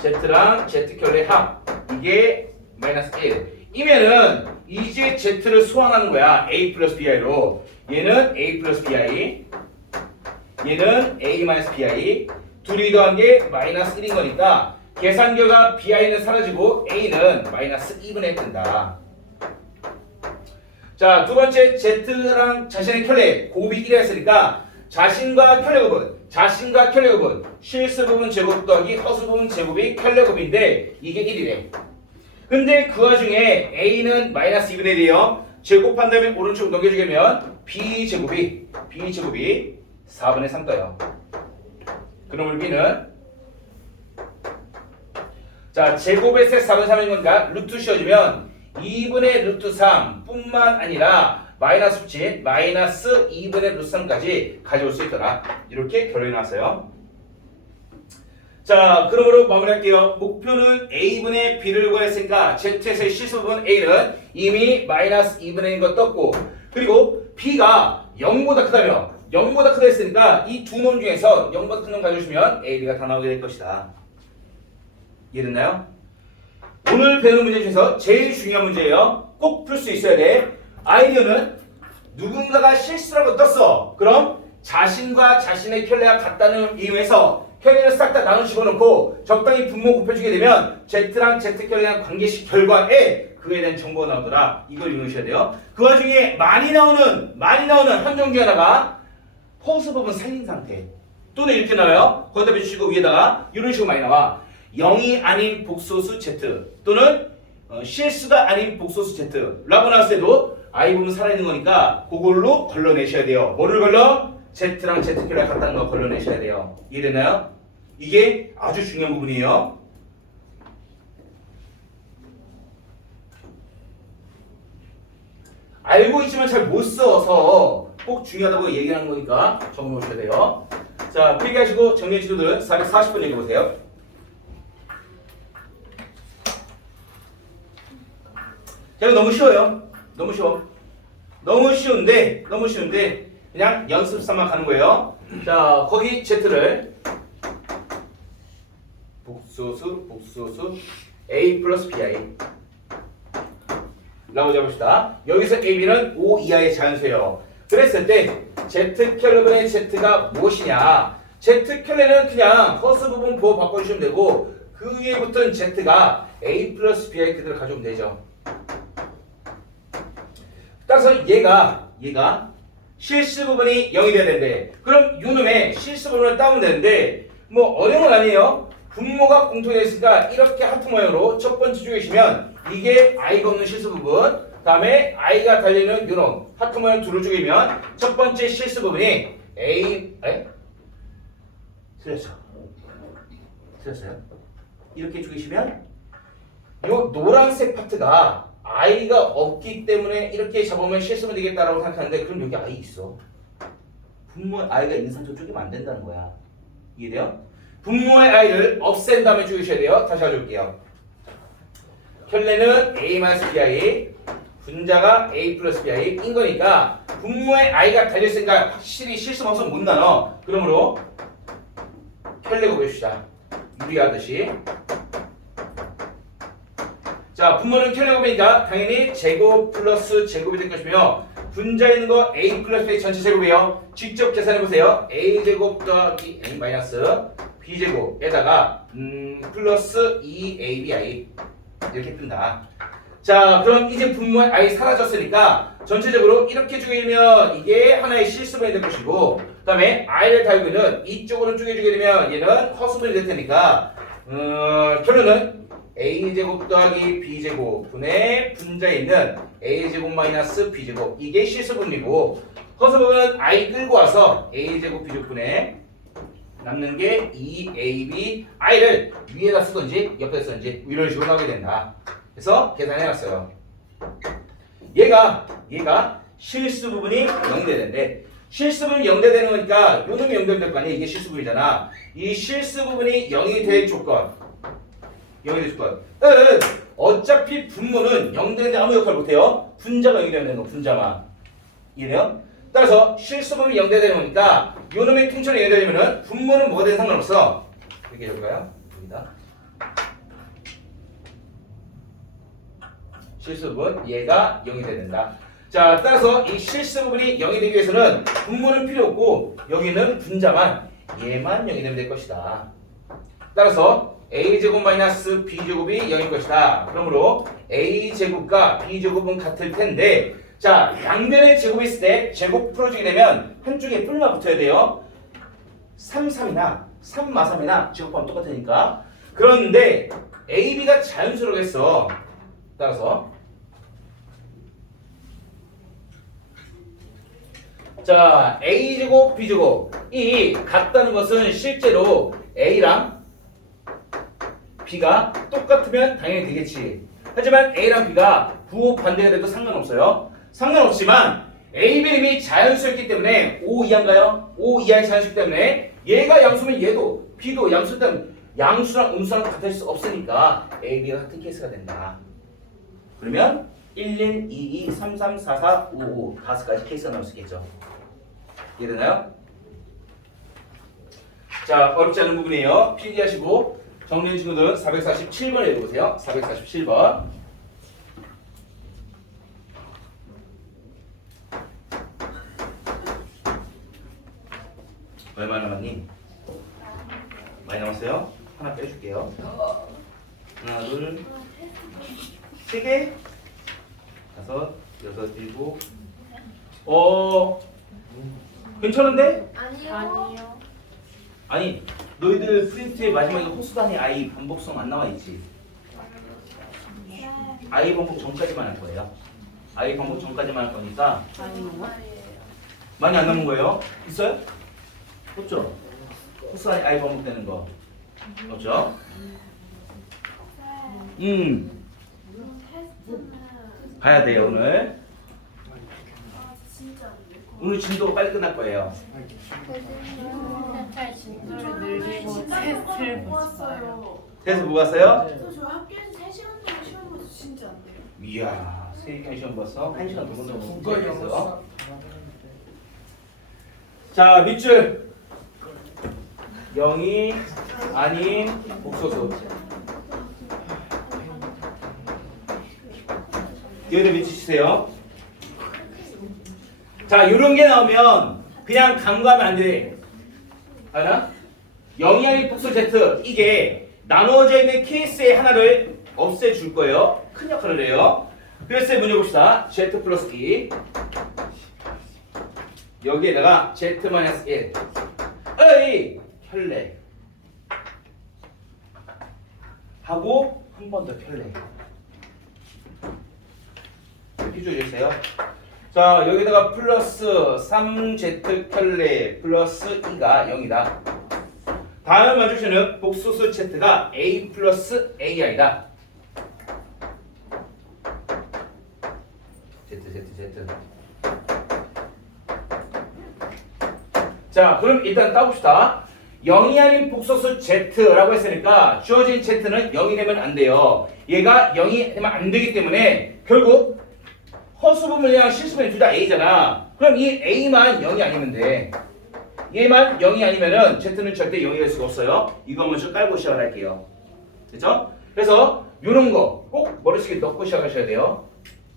z랑 z켤레의 합 이게 마이너스 1 이면은 이제 z를 소환하는 거야. a 플러스 bi로 얘는 a 플러스 bi 얘는 a 마이너스 bi 둘이 더한 게 마이너스 1인 거니까 계산 결과 bi는 사라지고 a는 마이너스 2분의 1 된다. 자, 두 번째 z랑 자신의 켤레 곱이 1이 했으니까 자신과 켤레 곱은 실수 부분 제곱 더하기 허수 부분 제곱이 켤레 곱인데 이게 1이래. 근데 그 와중에 a는 마이너스 2분의 1이에요. 제곱한 다음에 오른쪽 넘겨주면 b제곱이 4분의 3 떠요. 그럼 b는 자, 제곱에서 4분의 3인 거니까 루트 씌워주면 2분의 루트 3 뿐만 아니라 마이너스 붙인 마이너스 2분의 루트 3까지 가져올 수 있더라. 이렇게 결론이 나왔어요. 자, 그러므로 마무리할게요. 목표는 a분의 b를 구했으니까 z에서의 실수 부분 a는 이미 마이너스 2분의 1거 떴고 그리고 b가 0보다 크다며 0보다 크다 했으니까 이 두 놈 중에서 0보다 큰 놈 가져오시면 a, b가 다 나오게 될 것이다. 이해됐나요? 오늘 배우는 문제 중에서 제일 중요한 문제예요. 꼭 풀 수 있어야 돼. 아이디어는 누군가가 실수라고 떴어. 그럼 자신과 자신의 켤레가 같다는 이유에서 켤레를 싹 다 나눠 집어넣고 적당히 분모 곱해주게 되면 z랑 z켤레랑 관계식 결과에 그에 대한 정보가 나오더라. 이걸 이용하셔야 돼요. 그 와중에 많이 나오는 함정 중에 하나가 허수 부분 살린 상태 또는 이렇게 나와요. 거기다 빼주시고 위에다가 이런 식으로 많이 나와. 0이 아닌 복소수 z 또는 실수가 아닌 복소수 z라고 나왔을 때도 i 부분 살아있는 거니까 그걸로 걸러내셔야 돼요. 뭐를 걸러? z랑 z켤레가 같다는 거 걸러내셔야 돼요. 이해됐나요? 이게 아주 중요한 부분이에요. 알고 있지만 잘 못 써서 꼭 중요하다고 얘기하는 거니까 적어놓으셔야 돼요. 자, 필기하시고 정리해 주시고들은 440분 읽어보세요. 자, 이거 너무 쉬워요. 너무 쉬워. 너무 쉬운데 그냥 연습 삼아 가는 거예요. 자, 거기 z를 복소수 a 플러스 bi 라고 잡읍시다. 여기서 ab는 5 이하의 자연수예요. 그랬을 때 z켤레분의 z가 무엇이냐? z켤레는 그냥 허수 부분 보호 바꿔주시면 되고 그 위에 붙은 z가 a 플러스 bi 그대로 가져오면 되죠. 따라서 얘가 실수 부분이 0이 돼야 되는데 그럼 요놈의 실수 부분을 따오면 되는데 뭐 어려운 건 아니에요. 분모가 공통이 됐으니까 이렇게 하트 모양으로 첫 번째 쪼개시면 이게 i가 없는 실수 부분 다음에 i가 달려있는 요놈 하트 모양 둘을 쪼개면 첫 번째 실수 부분이 틀렸어. 틀렸어요. 이렇게 죽이시면 요 노란색 파트가 i가 없기 때문에 이렇게 잡으면 실수면 되겠다라고 생각하는데 그럼 여기 i 있어. 분모에 i가 있는 상태로 쪼개면 안 된다는 거야. 이해돼요? 분모의 i를 없앤 다음에 쪼개셔야 돼요. 다시 가져올게요. 켤레는 a-bi, 분자가 a 플러스 bi인 거니까 분모의 i가 달려있으니까 확실히 실수가 없으면 못 나눠. 그러므로 켤레 곱해줍시다. 유리하듯이. 자, 분모는 켤레 곱이니까 당연히 제곱 플러스 제곱이 될 것이며 분자에 있는 거 a 플러스 b 전체 제곱이에요. 직접 계산해보세요. a 제곱 더하기 a 마이너스 b 제곱에다가 플러스 2abi 이렇게 뜬다. 자, 그럼 이제 분모의 i 사라졌으니까 전체적으로 이렇게 쪼개면 이게 하나의 실수분이 될 것이고 그 다음에 i를 달고 있는 이쪽으로 쪼개주게 되면 얘는 허수분이 될 테니까 결론은 a제곱 더하기 b제곱 분의 분자에 있는 a제곱 마이너스 b제곱 이게 실수분이고 허수분은 i 끌고 와서 a제곱 b제곱분에 남는 게 2ab i를 위에다 쓰든지 옆에 쓰든지 이런 식으로 나오게 된다. 그래서 계산해놨어요. 얘가 실수 부분이 0이 되는데 실수 부분이 0이 되는 거니까 요 놈이 0이 될 거 아니야. 이게 실수 부분이잖아. 이 실수 부분이 0이 될 조건 0이 될 조건 어차피 분모는 0 되는데 아무 역할 못해요. 분자가 0이 되는 거 분자만. 이해돼요? 따라서 실수 부분이 0 되는 거니까 요 놈의 통째로 0이 되려면은 분모는 뭐가 되든 상관없어. 이렇게 해볼까요? 여기다. 실수 부분 얘가 0이 돼야 된다. 자, 따라서 이 실수 부분이 0이 되기 위해서는 분모는 필요 없고 여기는 분자만 얘만 0이 되면 될 것이다. 따라서 a제곱 마이너스 b제곱이 0일 것이다. 그러므로 a제곱과 b제곱은 같을 텐데 자, 양면의 제곱이 있을 때 제곱 풀어주게 되면 한쪽에 뿔만 붙어야 돼요. 3, 3이나 3, 마 3이나 제곱하면 똑같으니까. 그런데 ab가 자연수라겠어. 따라서 자, a제곱 b제곱 이 같다는 것은 실제로 a랑 b가 똑같으면 당연히 되겠지. 하지만 a랑 b가 부호 반대가 돼도 상관없어요. 상관없지만 a, b이 자연수였기 때문에 5 이하인가요? 5 이하의 자연수이기 때문에 얘가 양수면 얘도 b도 양수든 양수랑 음수랑 같을 수 없으니까 a, b가 같은 케이스가 된다. 그러면 1, 1, 2, 2, 3, 3, 4, 4, 5, 5 다섯 가지 케이스가 나올 수 있겠죠. 이해되나요? 자, 어렵지 않은 부분이에요. 필기하시고 정리된 친구들은 447번 읽어보세요. 447번. 얼마 남았니? 많이 남았어요? 하나 빼줄게요. 하나, 둘, 세 개, 다섯, 여섯, 일곱. 괜찮은데? 아니요. 아니, 너희들 프린트에 마지막에 호수단위 i 반복성 안 나와 있지? i 반복 전까지만 할 거예요. i 반복 전까지만 할 거니까 많이 안 남은 거예요? 있어요? 없죠? 호수단위 i 반복되는 거 없죠? 봐야 돼요 오늘. 오늘 진도가 빨리 끝날 거예요. 진도를 늘리고 테스트를 못 봤어요. 그래서 뭐 봤어요? 저 학교에서 3시간 동안 시험 봐서 진짜 안 돼요. 이야, 3시간 시험 봤어? 1시간 더 본다고 국어 공부했어. 영어 자, 밑줄 0이 아닌 복소수. 여기다 밑줄 치세요. 자, 요런 게 나오면 그냥 간과하면 안 돼. 알아? 0이 아닌 복소 Z 이게 나누어져 있는 케이스의 하나를 없애줄 거예요. 큰 역할을 해요. 그래서 문제 봅시다. Z 플러스 2 여기에다가 Z 마이너스 1 어이 켤레 하고 한 번 더 켤레 이렇게 조여주세요. 자, 여기다가 플러스 3Z 켤레 플러스 2가 0이다. 다음에 마주치는 복소수 Z가 A 플러스 AI다. Z. 자, 그럼 일단 따봅시다. 0이 아닌 복소수 Z라고 했으니까 주어진 Z는 0이 되면 안 돼요. 얘가 0이 되면 안 되기 때문에 결국 허수부 분량 실수분량 둘 다 A잖아. 그럼 이 A만 0이 아니면 돼. 얘만 0이 아니면은 Z는 절대 0이 될 수가 없어요. 이거 먼저 깔고 시작을 할게요. 됐죠? 그래서 요런 거 꼭 머릿속에 넣고 시작하셔야 돼요.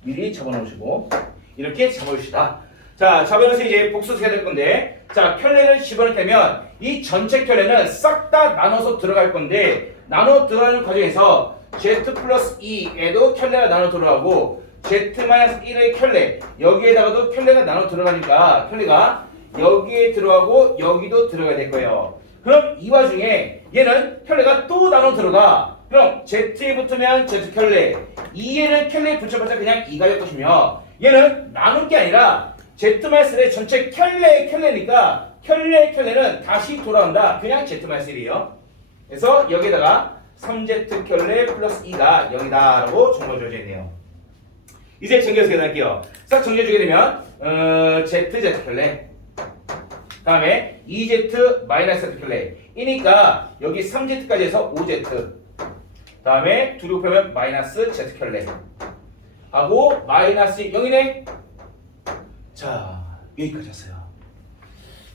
미리 적어놓으시고 이렇게 잡아주시다. 자, 잡아서 이제 복수해야 될 건데, 자, 켤레를 집어넣으면 이 전체 켤레는 싹 다 나눠서 들어갈 건데, 나눠 들어가는 과정에서 Z 플러스 2에도 켤레가 나눠 들어가고 Z 마이너스 1의 켤레, 여기에다가도 켤레가 나눠 들어가니까 켤레가 여기에 들어가고 여기도 들어가야 될 거예요. 그럼 이 와중에 얘는 켤레가 또 나눠 들어가. 그럼 Z에 붙으면 Z 켤레, 2에는 켤레에 붙여봤자 그냥 2가 될 것이며, 얘는 나눌 게 아니라 Z-1의 전체 켤레니까 켤레는 다시 돌아온다. 그냥 Z-1이에요. 그래서 여기에다가 3Z 켤레 플러스 2가 0이다 라고 정보줘져 있네요. 이제 정리해서 계산할게요. 싹 정리해주게 되면 ZZ 켤레, 다음에 2Z 마이너스 Z 켤레 이니까 여기 3Z까지 해서 5Z, 다음에 둘이 곱하면 마이너스 Z 켤레 하고 마이너스 0이네. 자, 여기까지 했어요.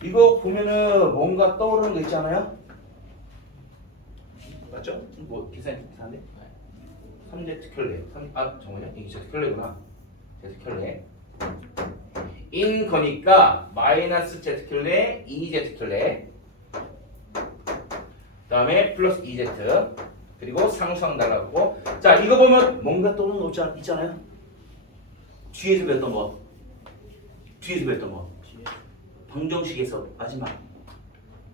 이거 보면은 뭔가 떠오르는 거 있지 않아요? 맞죠? 뭐 계산이 좀 이상한데? 3Z 켤레. 잠깐만요. 이게 Z 켤레구나. Z 켤레. 인 거니까 마이너스 Z 켤레, 2Z 켤레. 다음에 플러스 2Z. 그리고 상수항 달라고. 자, 이거 보면 뭔가 떠오르는 거 있잖아요? 뒤에서 배웠던 거. 방정식에서 마지막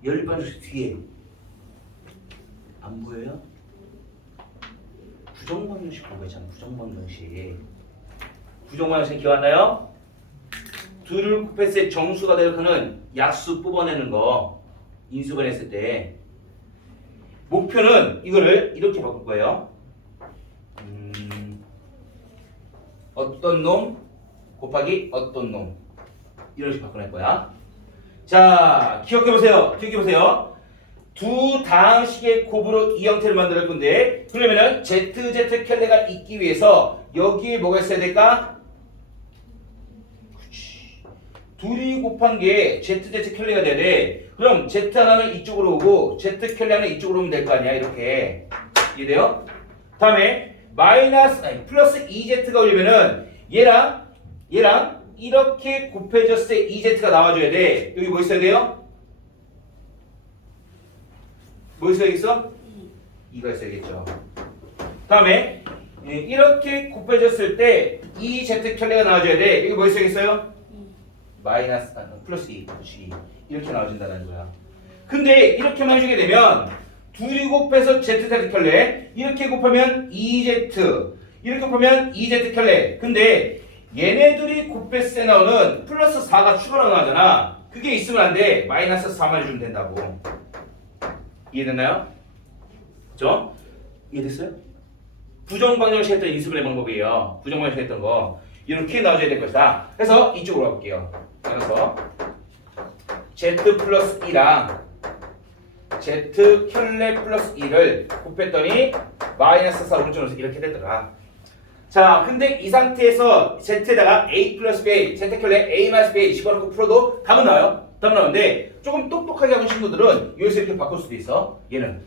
열반식 뒤에 안 보여요? 부정방정식 보고 있잖아. 부정방정식 기억 안 나요? 둘을 곱했을 때 정수가 되는 약수 뽑아내는 거 인수분 했을 때 목표는 이거를 이렇게 바꿀 거예요. 어떤 놈 곱하기 어떤 놈 이런 식으로 바꿔낼 거야. 자, 기억해보세요. 두 다항식의 곱으로 이 형태를 만들 건데, 그러면은 ZZ 켤레가 있기 위해서 여기에 뭐가 있어야 될까? 그렇지. 둘이 곱한 게 ZZ 켤레가 돼야 돼. 그럼 Z 하나는 이쪽으로 오고 Z 켤레 하나는 이쪽으로 오면 될 거 아니야. 이렇게. 이해돼요? 다음에 플러스 2Z가 오려면은 얘랑 이렇게 곱해졌을 때 2Z가 나와줘야 돼. 여기 뭐 있어야 돼요? 뭐 있어야겠어? 2가 있어야겠죠. 다음에 이렇게 곱해졌을 때 2Z 켤레가 나와줘야 돼. 여기 뭐 있어야겠어요? 플러스 2. 그렇지. 이렇게 나와준다는 거야. 근데 이렇게만 해주게 되면 둘이 곱해서 ZZ 켤레, 이렇게 곱하면 2Z, 이렇게 곱하면 2Z 켤레. 근데 얘네들이 곱했을 때 나오는 플러스 4가 추가로 나오잖아. 그게 있으면 안 돼. 마이너스 4만 해주면 된다고. 이해됐나요? 그죠? 이해됐어요? 부정방정식 했던 인수분해 방법이에요. 부정방정식 했던 거 이렇게 나와줘야 될 것이다. 그래서 이쪽으로 가볼게요. 그래서 Z 플러스 2랑 Z 켤레 플러스 2를 곱했더니 마이너스 4 오른쪽으로 이렇게 되더라. 자, 근데 이 상태에서 Z에다가 A 플러스 B, Z 켤레 A 마이너스 B 집어넣고 풀어도 답은 나와요. 답은 나오는데 조금 똑똑하게 하는 친구들은 여기서 이렇게 바꿀 수도 있어. 얘는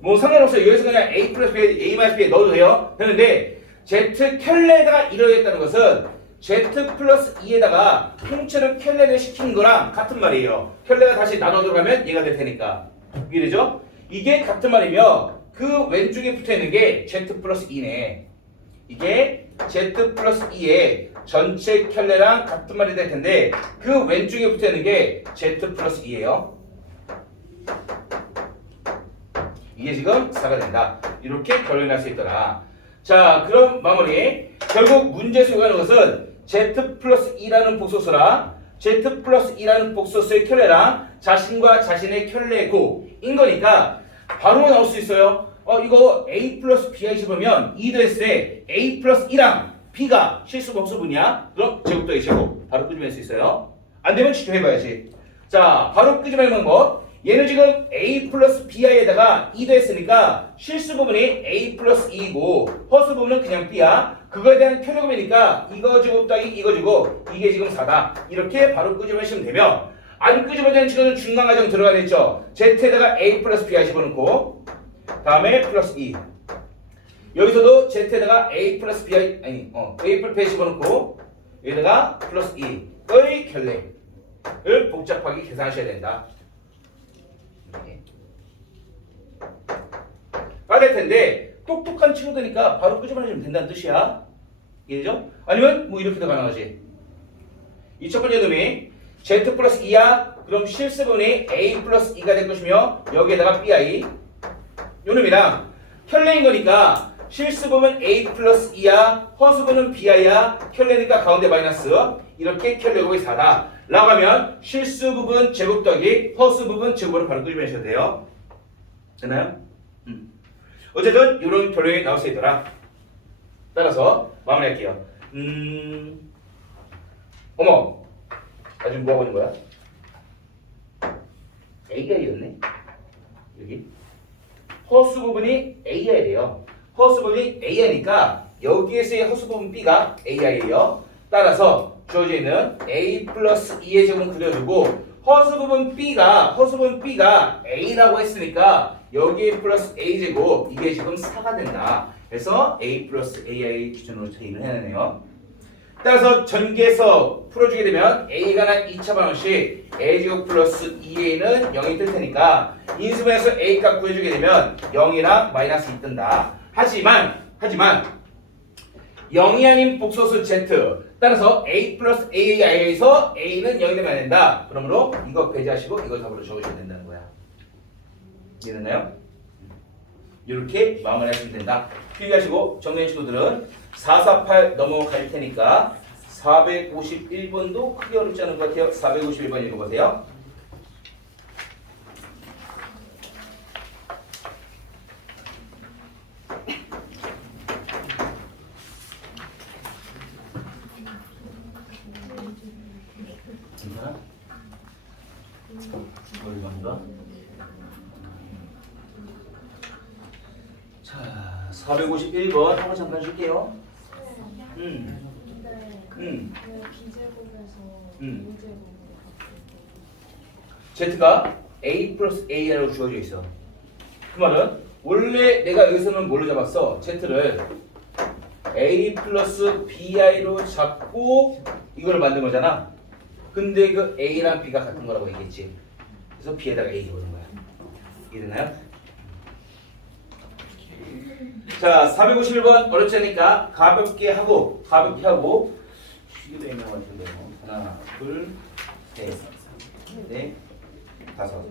뭐 상관없어요. 여기서 그냥 A 플러스 B, A 마이너스 B 넣어도 돼요. 되는데 Z 켤레에다가 이러겠다는 것은 Z 플러스 2에다가 통째로 켤레를 시킨 거랑 같은 말이에요. 켤레가 다시 나눠 들어가면 얘가 될 테니까. 이해되죠? 이게 같은 말이며 그 왼쪽에 붙어있는 게 Z 플러스 2네. 이게 Z 플러스 2의 전체 켤레랑 같은 말이 될 텐데 그 왼쪽에 붙어있는 게 Z 플러스 2예요. 이게 지금 4가 된다. 이렇게 결론이 날 수 있더라. 자, 그럼 마무리. 결국 문제 수행하는 것은 Z 플러스 2라는 복소수랑 Z 플러스 2라는 복소수의 켤레랑 자신과 자신의 켤레고인 거니까 바로 나올 수 있어요. 이거 A 플러스 B가 집으면 2더했을 때 A 플러스 2랑 B가 실수 복수분이야. 그럼 제곱더하기 제곱 바로 끄집어낼 수 있어요. 안 되면 추정해봐야지. 자, 바로 끄집어내는 거. 얘는 지금 A 플러스 BI에다가 2 더했으니까 실수 부분이 A 플러스 2이고 허수 부분은 그냥 B야. 그거에 대한 켜려금이니까 이거 제곱 더하기 이거 제곱 이게 지금 4다. 이렇게 바로 끄집어내시면 되면 안 끄집어내는 친구는 중간 과정 들어가야 되죠. Z에다가 A 플러스 BI 집어넣고 다음에 플러스 2 여기서도 Z에다가 A 플러스 BI A 플러스 B 집어넣고 여기다가 플러스 2의 켤레를 복잡하게 계산하셔야 된다. 될 텐데 똑똑한 친구들이니까 바로 끄집어내면 된다는 뜻이야. 이해죠? 아니면 뭐 이렇게도 가능하지. 이 첫 번째 놈이 Z 플러스 2야. 그럼 실수분이 A 플러스 2가 될 것이며 여기에다가 BI 요 놈이랑 켤레인 거니까 실수분은 A 플러스 2야. 허수분은 BI야. 켤레니까 가운데 마이너스 이렇게 켤레곱이 4다 라고 하면 실수 부분 제곱 더하기 허수 부분 제곱으로 바로 끄집어내셔도 돼요. 되나요? 어쨌든 이런 결론이 나올 수 있더라. 따라서 마무리할게요. 어머, 나 지금 뭐 하고 있는 거야? AI였네. 여기 허수 부분이 AI야 돼요. 허수 부분이 AI니까 여기에서의 허수 부분 B가 AI예요. 따라서 주어져 있는 A 플러스 2의 제곱은 그려주고 허수 부분 B가 A라고 했으니까 여기에 플러스 A제곱 이게 지금 4가 된다. 그래서 A 플러스 AI 기준으로 대입을 해내네요. 따라서 전개해서 풀어주게 되면 A가 난 2차 반원씩 A제곱 플러스 2A는 0이 뜰 테니까 인수분해서 A값 구해주게 되면 0이랑 마이너스 2 뜬다. 하지만 0이 아닌 복소수 Z 따라서 A 플러스 AI에서 A는 0이 되면 안 된다. 그러므로 이거 배제하시고 이거 답으로 적으셔야 된다는 거야. 이해됐나요? 이렇게 마무리하시면 된다. 필기하시고 정리한 친구들은 448 넘어갈 테니까 451번도 크게 어렵지 않은 것 같아요. 451번 읽어보세요. 괜찮아? 얼마인가? 자, 451번 한번 잠깐 쉴게요. Z가 A 플러스 A라고 주어져 있어. 그 말은 원래 내가 여기서는 뭘로 잡았어? Z를 A 플러스 BI로 잡고 이걸 만든 거잖아. 근데 그 A랑 B가 같은 거라고 얘기했지. 그래서 B에다가 A 보는 거야. 이해되나요? 자, 451번 어렵지 않으니까 가볍게 하고 쉬기도 애매한 것 같은데 하나, 둘, 셋, 넷, 다섯.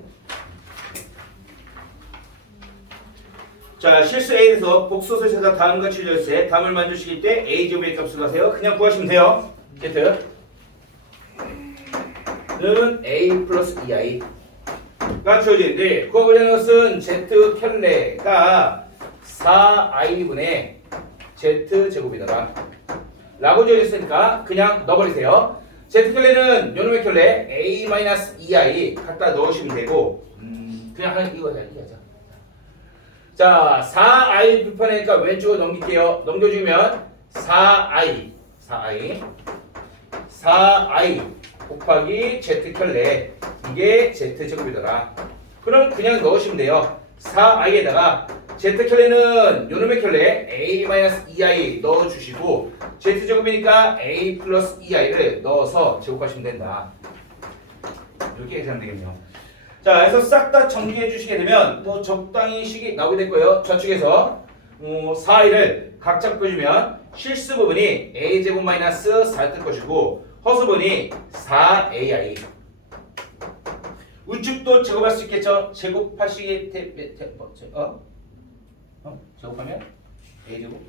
자, 실수 A에서 복소수를 찾아 다음과 치료했을 때 다음을 만족시킬 때 A제곱의 값을 가세요. 그냥 구하시면 돼요. Z는 A 플러스 2i가 주어져 있는데 구하고자 하는 것은 Z 켤레가 4i분의 z제곱이더라 라고 되어있으니까 그냥 넣어버리세요. z켤레는 요놈의 켤레 a-2i 갖다 넣으시면 되고 그냥 이거 하자. 자, 4i 불편하니까 왼쪽으로 넘길게요. 넘겨주면 4i 곱하기 z켤레 이게 z제곱이더라. 그럼 그냥 넣으시면 돼요. 4i에다가 z켤레는 요놈의 켤레 a-2i 넣어주시고 z제곱이니까 a 플러스 2i를 넣어서 제곱하시면 된다. 이렇게 계산하면 되겠네요. 자, 그래서 싹 다 정리해 주시게 되면 뭐 적당히 식이 나오게 될 거예요. 좌측에서 4i를 각자 빼주면 실수 부분이 a제곱 마이너스 4뜰 것이고 허수 부분이 4ai. 우측도 제곱할 수 있겠죠? 제곱하시게 제곱하면 a제곱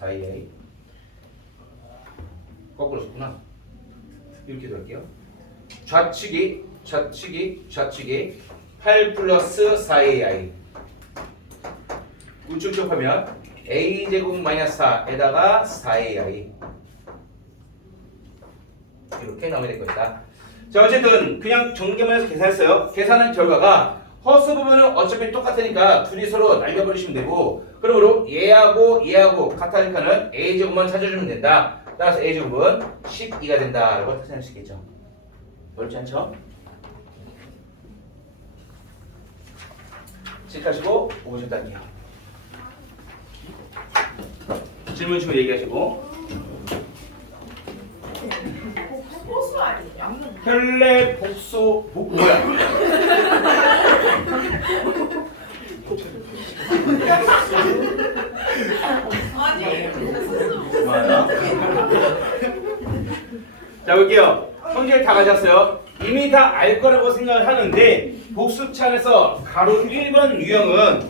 4a 거꾸로 썼구나. 이렇게 들을게요. 좌측이 8 플러스 4ai 우측 곱하면 a제곱 마이너스 4에다가 4ai 이렇게 나오게 될 것이다. 자, 어쨌든 그냥 정리만 해서 계산했어요. 계산한 결과가 허수 부분은 어차피 똑같으니까 둘이 서로 날려버리시면 되고, 그러므로 얘하고 같으니까는 a제곱만 찾아주면 된다. 따라서 a제곱은 12가 된다라고 계산할 수 있겠죠. 어렵지 않죠? 체크하시고 5점 딸게요. 질문 주시고 얘기하시고. 복수 아니야? 혈내 복소 뭐야? 아니 맞아? 자, 볼게요. 성질 다 가졌어요. 이미 다 알 거라고 생각을 하는데 복습찬에서 가로 1번 유형은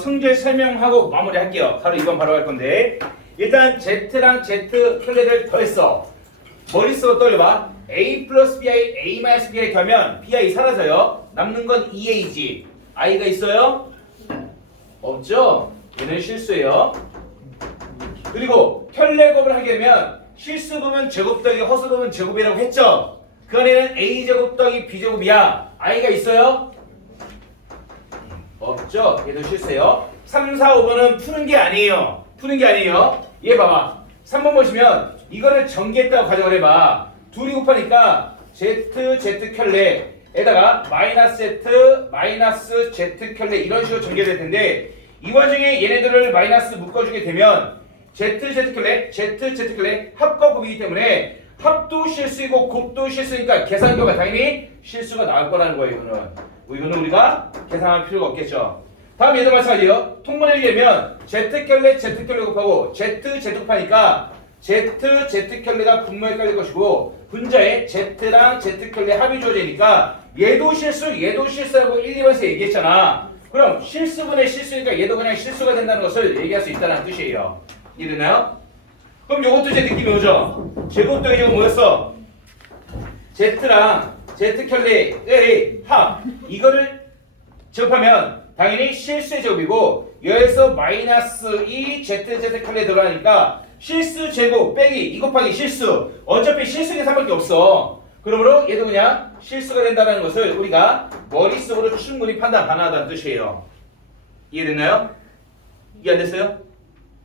성질 설명하고 마무리할게요. 가로 2번 바로 할 건데, 일단 Z랑 Z 혈내를 더했어. 머릿속으로 떠올려봐. A 플러스 BI, A 마이너스 BI 더하면 BI 사라져요. 남는 건 2A지. I가 있어요? 없죠? 얘는 실수예요. 그리고 혈내곱을 하게 되면 실수 부분 제곱 더하기 허수 부분 제곱이라고 했죠? 그 안에는 A제곱 더하기 B제곱이야. I가 있어요? 없죠? 얘도 실수예요. 3, 4, 5번은 푸는 게 아니에요. 얘 봐봐. 3번 보시면 이거를 전개했다고 가정을 해봐. 둘이 곱하니까 Z 켤레에다가 마이너스 Z 마이너스 Z 켤레 이런 식으로 전개될 텐데, 이 와중에 얘네들을 마이너스 묶어주게 되면 Z 켤레 합과 곱이기 때문에 합도 실수이고 곱도 실수니까 계산 결과 당연히 실수가 나올 거라는 거예요. 이거는 우리가 계산할 필요가 없겠죠. 다음 얘도 마찬가지예요. 통분을 내면 Z 켤레 곱하고 Z 곱하니까 Z 켤레가 분모에 깔릴 것이고, 분자에 Z랑 Z 켤레 합이 주어지니까 얘도 실수라고 1, 2번에서 얘기했잖아. 그럼 실수분의 실수니까 얘도 그냥 실수가 된다는 것을 얘기할 수 있다는 뜻이에요. 이해되나요? 그럼 요것도 이제 느낌이 오죠? 제곱 더하기 제곱 뭐였어? Z랑 Z 켤레의 합, 이거를 제곱하면 당연히 실수의 제곱이고, 여기서 마이너스 2 ZZ 켤레 들어가니까 실수 제곱 빼기 2 곱하기 실수, 어차피 실수 계산밖에 없어. 그러므로 얘도 그냥 실수가 된다는 것을 우리가 머릿속으로 충분히 판단 가능하다는 뜻이에요. 이해됐나요? 이해 안 됐어요?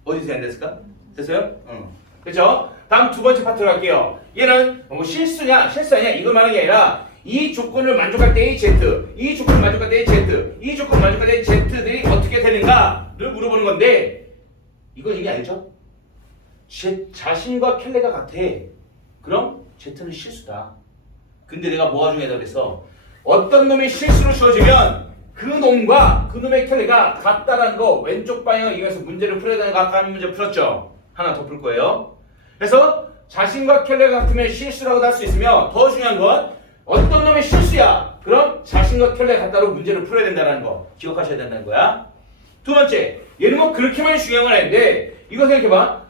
어디서 안 됐을까? 됐어요? 응. 그렇죠? 다음 두 번째 파트로 갈게요. 얘는 뭐 실수 아니냐 이걸 말하는 게 아니라 이 조건을 만족할 때의 Z, 이 조건을 만족할 때의 Z, 이 조건을 만족할 때의 Z들이 어떻게 되는가를 물어보는 건데, 이건 얘기 아니죠? 자신과 켈레가 같아. 그럼 Z는 실수다. 근데 내가 뭐 중에다 그랬어? 어떤 놈이 실수로 주어지면 그 놈과 그 놈의 켈레가 같다라는 거 왼쪽 방향을 이용해서 문제를 풀어야 되는 거 아까 한 문제 풀었죠? 하나 더 풀 거예요. 그래서 자신과 켈레가 같으면 실수라고 할 수 있으며, 더 중요한 건 어떤 놈의 실수야. 그럼 자신과 켈레가 같다로 문제를 풀어야 된다는 거 기억하셔야 된다는 거야. 두 번째, 얘는 뭐 그렇게만 중요한 건 아닌데, 이거 생각해봐.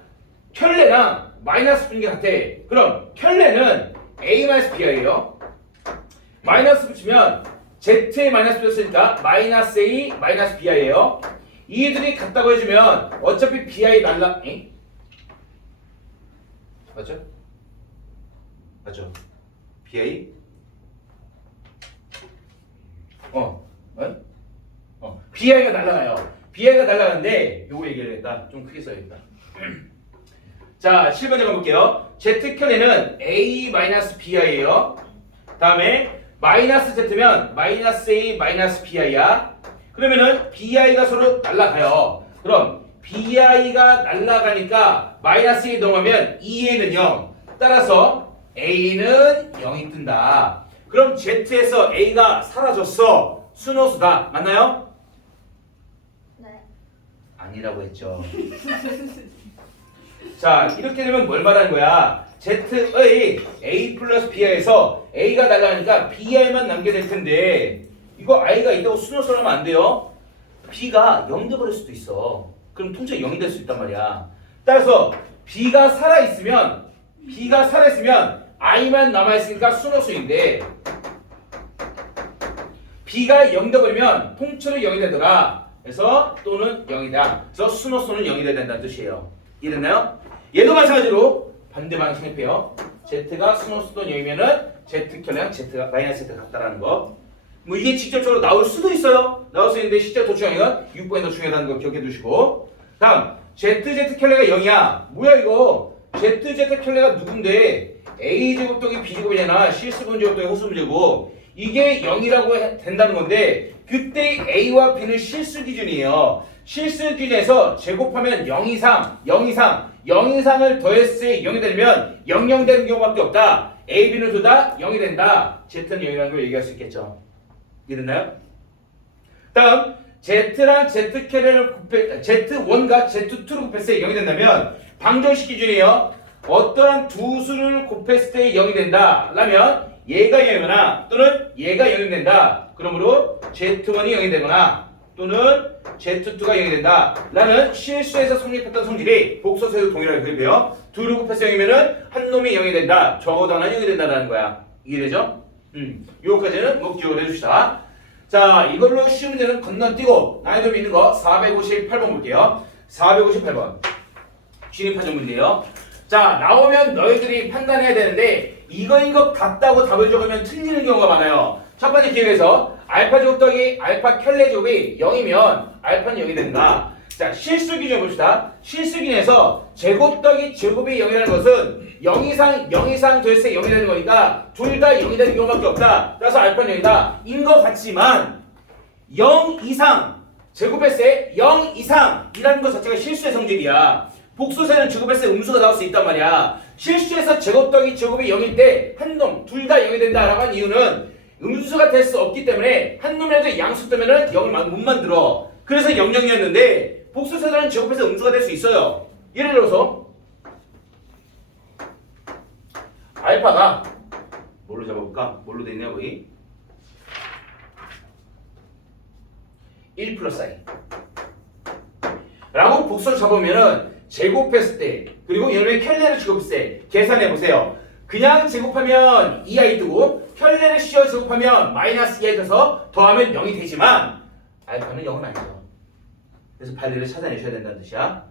켈레랑 마이너스 붙는 게 같아. 그럼 켈레는 A 마이너스 B예요. 마이너스 붙이면 Z에 마이너스 붙였으니까 마이너스 A 마이너스 B예요. 이들이 같다고 해주면 어차피 BI 날라. 엥? 맞죠? 맞죠? BI? BI가 날라가요. BI가 날라가는데 요거 얘기해야겠다. 좀 크게 써야겠다. 자, 7번째 가볼게요. Z 켤레는 A-BI예요. 다음에 마이너스 Z면 마이너스 A 마이너스 BI야. 그러면은 BI가 서로 날라가요. 그럼 BI가 날라가니까 마이너스 A 넘어가면 2A는 0. 따라서 A는 0이 뜬다. 그럼 Z에서 A가 사라졌어. 순호수다. 맞나요? 네. 아니라고 했죠. 자, 이렇게 되면 뭘 말하는 거야? Z의 A 플러스 B에서 A가 날라가니까 BI만 남게 될 텐데, 이거 I가 있다고 순호수로 하면 안 돼요. B가 0 돼버릴 수도 있어. 그럼 통째 0이 될 수 있단 말이야. 따라서 B가 살아있으면 B가 살아있으면 I만 남아있으니까 순호수인데 B가 0이 되버리면 통째로 0이 되더라. 그래서 또는 0이다. 그래서 순호수는 0이 돼야 된다는 뜻이에요. 이해됐나요? 얘도 마찬가지로 반대 방향 성립해요. Z가 순호수 또는 0이면은 Z편이랑 Z가 마이너스 Z가 같다라는 거. 뭐 이게 직접적으로 나올 수도 있어요. 나올 수 있는데 실제 더 중요한 건 6번이 더 중요하다는 거 기억해 두시고. 다음 ZZ 켤레가 0이야. 뭐야 이거? ZZ 켤레가 누군데? A제곱 더하기 B제곱이잖아. 실수분 제곱 더하기 호수분 제곱. 이게 0이라고 된다는 건데 그때 A와 B는 실수 기준이에요. 실수 기준에서 제곱하면 0 이상, 0 이상, 0 이상을 더했을 때 0이 되면 00 되는 경우밖에 없다. A, B는 둘 다 0이 된다. Z는 0이라는 걸 얘기할 수 있겠죠. 이해됐나요? 다음 Z랑 Z 켤레를 곱해 Z1과 Z2를 곱했을 때 0이 된다면 방정식 기준이에요. 어떠한 두 수를 곱했을 때 0이 된다. 라면 얘가 0이거나 또는 얘가 0이 된다. 그러므로 Z1이 0이 되거나 또는 Z2가 0이 된다. 라는 실수에서 성립했던 성질이 복소에도 동일하게 그립해요. 둘을 곱해서 0이면은 한 놈이 0이 된다. 적어도 하나 0이 된다는 거야. 이해되죠? 요거까지는 뭐 기억을 해줍시다. 자, 이걸로 쉬운 문제는 건너뛰고 난이도 있는 거 458번 볼게요. 458번 진입하전 문제예요. 자, 나오면 너희들이 판단해야 되는데 이거인 것 같다고 답을 적으면 틀리는 경우가 많아요. 첫 번째 기회에서 알파 제곱 더하기 알파 켤레 제곱이 0이면 알파는 0이 된다. 자, 실수 기준 봅시다. 실수 기준에서 제곱 더하기 제곱이 0이라는 것은 0 이상 더했을 때 0이 되는 거니까 둘 다 0이 되는 경우밖에 없다. 따라서 알파는 0이다. 인 것 같지만 0 이상 제곱했을 때 0 이상이라는 것 자체가 실수의 성질이야. 복수에는 제곱했을 때 음수가 나올 수 있단 말이야. 실수에서 제곱 더하기 제곱이 0일 때 한 놈, 둘 다 0이 된다라고 한 이유는 음수가 될 수 없기 때문에 한 놈이라도 양수 때문에 0을 못 만들어. 그래서 0,0이었는데 복수세자는 제곱해서 음수가 될 수 있어요. 예를 들어서 알파가 뭘로 잡아볼까? 뭘로 돼 있냐 거기? 1 플러스 i 라고 복수를 잡으면은 제곱했을 때 그리고 얘를 켤레를 제곱했을 때 계산해 보세요. 그냥 제곱하면 2i 뜨고 켤레를 씌워 제곱하면 마이너스 2i 떠서 더하면 0이 되지만 알파는 0은 아니죠. 그래서 발리를 찾아내셔야 된다는 뜻이야.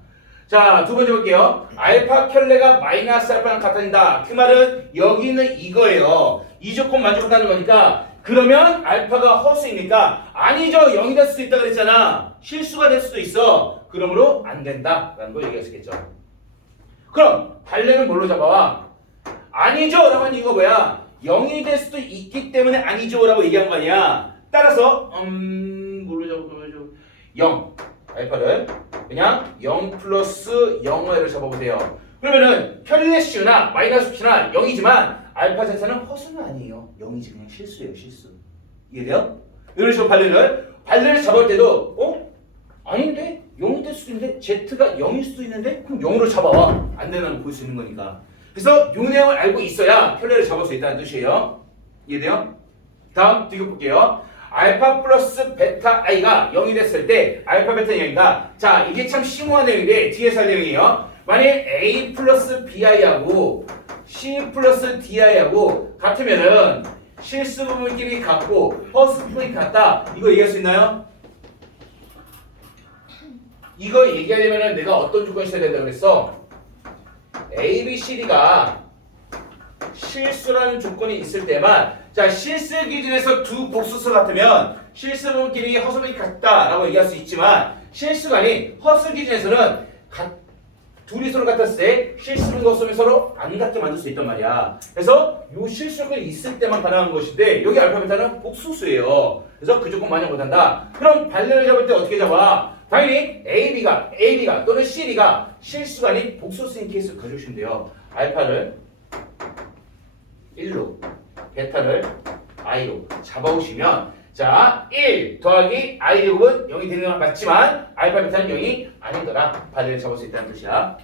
자, 두 번째 볼게요. 알파 켤레가 마이너스 알파랑 같아진다. 그 말은 여기는 이거예요. 이 조건 만족한다는 거니까 그러면 알파가 허수입니까? 아니죠. 0이 될 수도 있다 그랬잖아. 실수가 될 수도 있어. 그러므로 안 된다라는 걸 얘기할 수 있겠죠. 그럼 발레는 뭘로 잡아와? 아니죠 라고 하는 이유가 뭐야? 0이 될 수도 있기 때문에 아니죠 라고 얘기한 거 아니야. 따라서 뭘로 잡아보죠? 0 알파를 그냥 0 플러스 0y를 잡아보세요. 그러면은 켤레씨나 마이너스 p나 0이지만 알파 자체는 허수는 아니에요. 0이지 그냥 실수예요. 실수. 이해돼요? 이런 식으로 발레를 잡을 때도 아닌데? 0이 될 수도 있는데 Z가 0일 수도 있는데 그럼 0으로 잡아와. 안 되는 걸 볼 수 있는 거니까. 그래서 요 내용을 알고 있어야 켤레를 잡을 수 있다는 뜻이에요. 이해돼요? 다음 뒤에 볼게요. 알파 플러스 베타 i가 0이 됐을 때 알파 베타 0이다. 자, 이게 참 심오한 내용인데 뒤에서 할 내용이에요. 만약 a 플러스 bi하고 c 플러스 di하고 같으면은 실수 부분끼리 같고 허수 부분이 같다. 이거 얘기할 수 있나요? 이거 얘기하려면 내가 어떤 조건이 있어야 된다고 그랬어? A, B, C, D가 실수라는 조건이 있을 때만 자 실수 기준에서 두 복수수 같으면 실수 부분끼리 허수 부분이 같다라고 얘기할 수 있지만 실수가 아닌 허수 기준에서는 둘이 서로 같았을 때 실수분과 허수분이 서로 안 같게 만들 수 있단 말이야. 그래서 요 실수가 있을 때만 가능한 것인데 여기 알파 베타는 복수수예요. 그래서 그 조건 만족 못한다. 그럼 발레를 잡을 때 어떻게 잡아? 당연히 AB가 또는 CD가 실수가 아닌 복수수인 케이스를 가져오시면 돼요. 알파를 1로 베타를 i로 잡아오시면 자 1 더하기 i 제곱은 0이 되는 건 맞지만 알파 베타는 0이 아니더라. 발레를 잡을 수 있다는 뜻이야.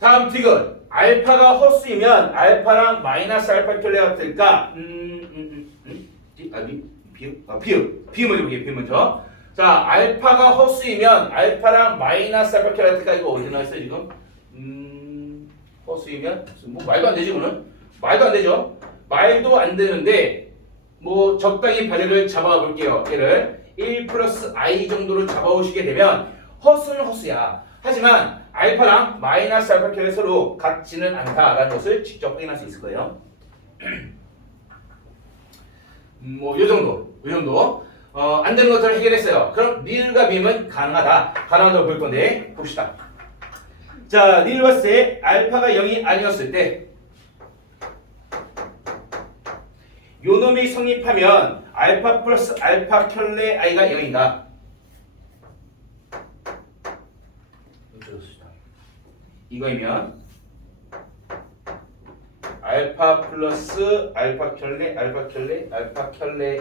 다음 디귿 알파가 허수이면 알파랑 마이너스 알파 켤레가 같을까? 비읍 먼저 볼게요. 비읍 먼저. 자, 알파가 허수이면 알파랑 마이너스 알파 켤레 같을까? 이거 어디 나왔어요 지금? 허수이면 뭐 말도 안 되지 그거는. 말도 안 되죠. 말도 안 되는데 뭐 적당히 발열을 잡아가 볼게요. 얘를 1 플러스 i 정도로 잡아오시게 되면 허수는 허수야. 하지만 알파랑 마이너스 알파 켤레 서로 같지는 않다라는 것을 직접 확인할 수 있을 거예요. 뭐 요 정도, 요 정도. 안 되는 것들을 해결했어요. 그럼 릴과 밈은 가능하다. 가능하다고 볼 건데 봅시다. 자, 릴 봤을 때 알파가 0이 아니었을 때 요 놈이 성립하면 알파 플러스 알파 켤레 i가 0인가? 이거이면 알파 플러스 알파 켤레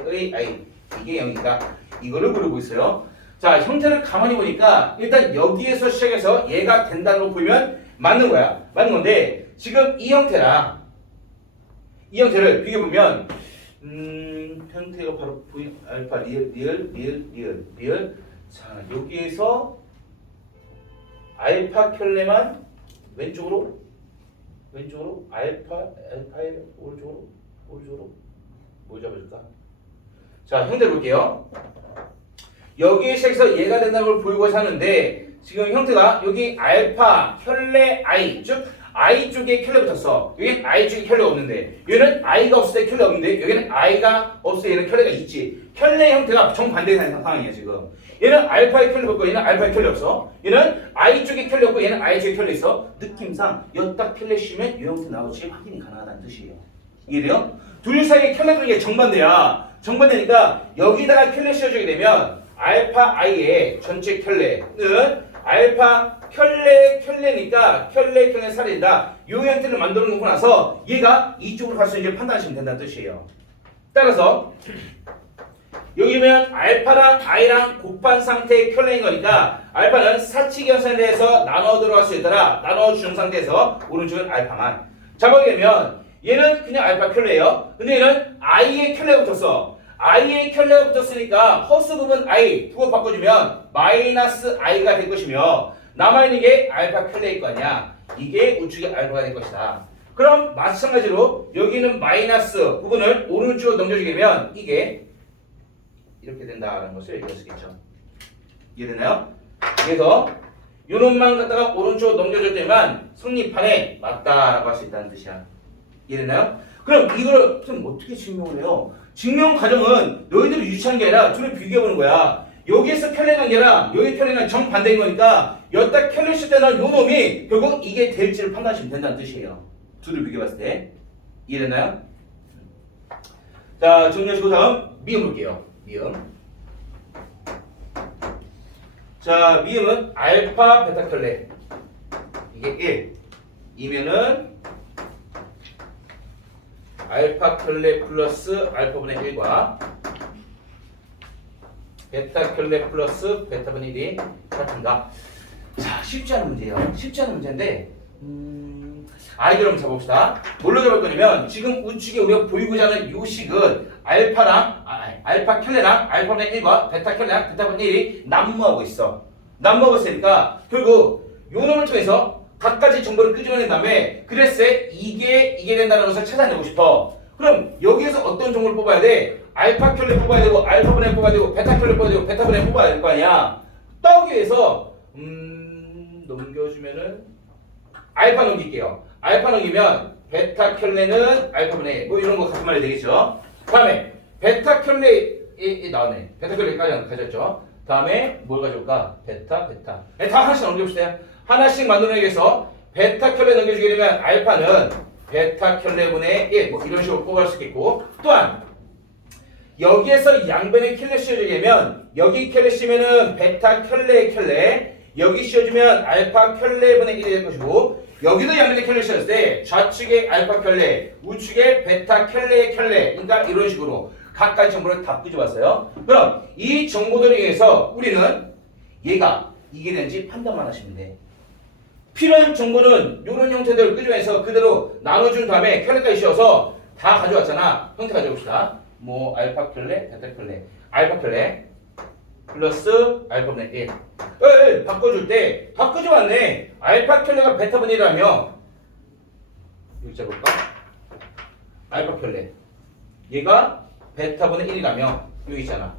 의 i 이게 0이다. 이거를 물어보고 있어요. 자, 형태를 가만히 보니까 일단 여기에서 시작해서 얘가 된다고 보면 맞는 거야. 맞는 건데 지금 이 형태랑 이 형태를 비교해 보면 형태가 바로 알파 리을. 자, 여기에서 알파 켤레만 왼쪽으로 알파의 오른쪽으로 뭐 잡아줄까? 자, 형태 볼게요. 여기에 시작해서 얘가 된다는 걸 보이고자 하는데 지금 형태가 여기 알파 켤레 i 즉 i 쪽에 켤레 붙었어. 여기는 i 쪽에 켤레가 없는데 얘는 i가 없을 때 켤레 없는데 여기는 i가 없을 때 얘는 켤레가 있지. 켤레 형태가 정반대의 상황이야 지금. 얘는 알파에 켤레 없고 얘는 알파에 켤레 없어. 얘는 i 쪽에 켤레 없고 얘는 i 쪽에 켤레 있어. 느낌상 여딱 켤레 씌면 이 형태 나오지 확인이 가능하다는 뜻이에요. 이해돼요? 둘 사이에 켤레 두는 게 정반대야. 정반대니까 여기다가 켤레 씌워주게 되면 알파 i의 전체 켤레는 알파 켤레니까 켤레 살인다. 요 형태를 만들어 놓고 나서 얘가 이쪽으로 갈 수 있는지 판단하시면 된다는 뜻이에요. 따라서 여기면 알파랑 i랑 곱한 상태의 켤레인 거니까 알파는 사칙 연산에 대해서 나눠 들어갈 수 있더라. 나눠 준 상태에서 오른쪽은 알파만 잡아게 되면 얘는 그냥 알파 켤레예요. 근데 얘는 i의 켤레가 붙었어. i의 켤레가 붙었으니까 허수 부분 i 두고 바꿔주면 마이너스 i가 될 것이며 남아있는 게 알파 켤레일 거 아니야. 이게 우측의 알파가 될 것이다. 그럼 마찬가지로 여기는 마이너스 부분을 오른쪽으로 넘겨주게 되면 이게 이렇게 된다는 것을 얘기할 수 있겠죠. 이해되나요? 그래서 요놈만 갖다가 오른쪽으로 넘겨줄 때만 성립판에 맞다라고 할 수 있다는 뜻이야. 이해되나요? 그럼 이걸 선생님 어떻게 증명을 해요? 증명 과정은 너희들이 유치한 게 아니라 둘을 비교해보는 거야. 여기에서 켤레 관계랑 여기 켤레는 정반대인 거니까 여기다 켤레 실 때는 요 놈이 결국 이게 될지를 판단하시면 된다는 뜻이에요. 둘을 비교해봤을 때. 이해되나요? 자, 정리하시고 다음 미음 볼게요. 미음. 자, 미음은 알파 베타 켤레 이게 1이면은 알파 켤레 플러스 알파분의 1과 베타 켤레 플러스 베타분의 1이 같은가? 자, 쉽지 않은 문제예요. 쉽지 않은 문제인데 아이디어를 한번 잡아봅시다. 뭘로 잡을 거냐면 지금 우측에 우리가 보이고자 하는 요 식은 알파 켤레랑 알파분의 1과 베타 켤레랑 베타분의 1이 난무하고 있어. 난무하고 있으니까 결국 요 놈을 통해서 각가지 정보를 끄집어낸 다음에 그래서 이게 된다는 것을 찾아내고 싶어. 그럼 여기에서 어떤 정보를 뽑아야 돼? 알파 켤레 뽑아야 되고 알파분의 뽑아야 되고 베타 켤레 뽑아야 되고 베타분의 뽑아야 될 거 아니야. 따오기 위해서 넘겨주면은 알파 넘길게요. 알파 넘기면 베타 켤레는 알파분의 1 뭐 이런 거 같은 말이 되겠죠. 다음에 베타 켤레 나왔네. 베타 켤레까지 가졌죠. 다음에 뭘 가져올까? 베타. 네, 다 하나씩 넘겨봅시다. 하나씩 만들어내기 위해서 베타 켤레 넘겨주게 되면 알파는 베타 켤레분의 1 뭐 이런 식으로 뽑아갈 수 있겠고 또한 여기에서 양변에 켤레 씌워주게 되면 여기 켤레 씌우면은 베타 켤레 여기 씌워주면 알파 켤레분의 1이 될 것이고 여기도 양변에 켤레 씌웠을 때 좌측에 알파 켤레 우측에 베타 켤레 그러니까 이런 식으로 각가지 정보를 다 끄집어왔어요. 그럼 이 정보들에 의해서 우리는 얘가 이게 되는지 판단만 하시면 돼. 필요한 정보는 이런 형태들을 끄집어내서 그대로 나눠준 다음에 켤레까지 씌워서 다 가져왔잖아. 형태 가져봅시다. 뭐 알파 켤레, 베타 켤레, 알파 켤레 플러스 알파분의 1. 1 바꿔줄 때 다 끄집어왔네. 알파 켤레가 베타분의 1이라며 여기 잡을까? 알파 켤레. 얘가 베타분의 1이라며 여기 있잖아.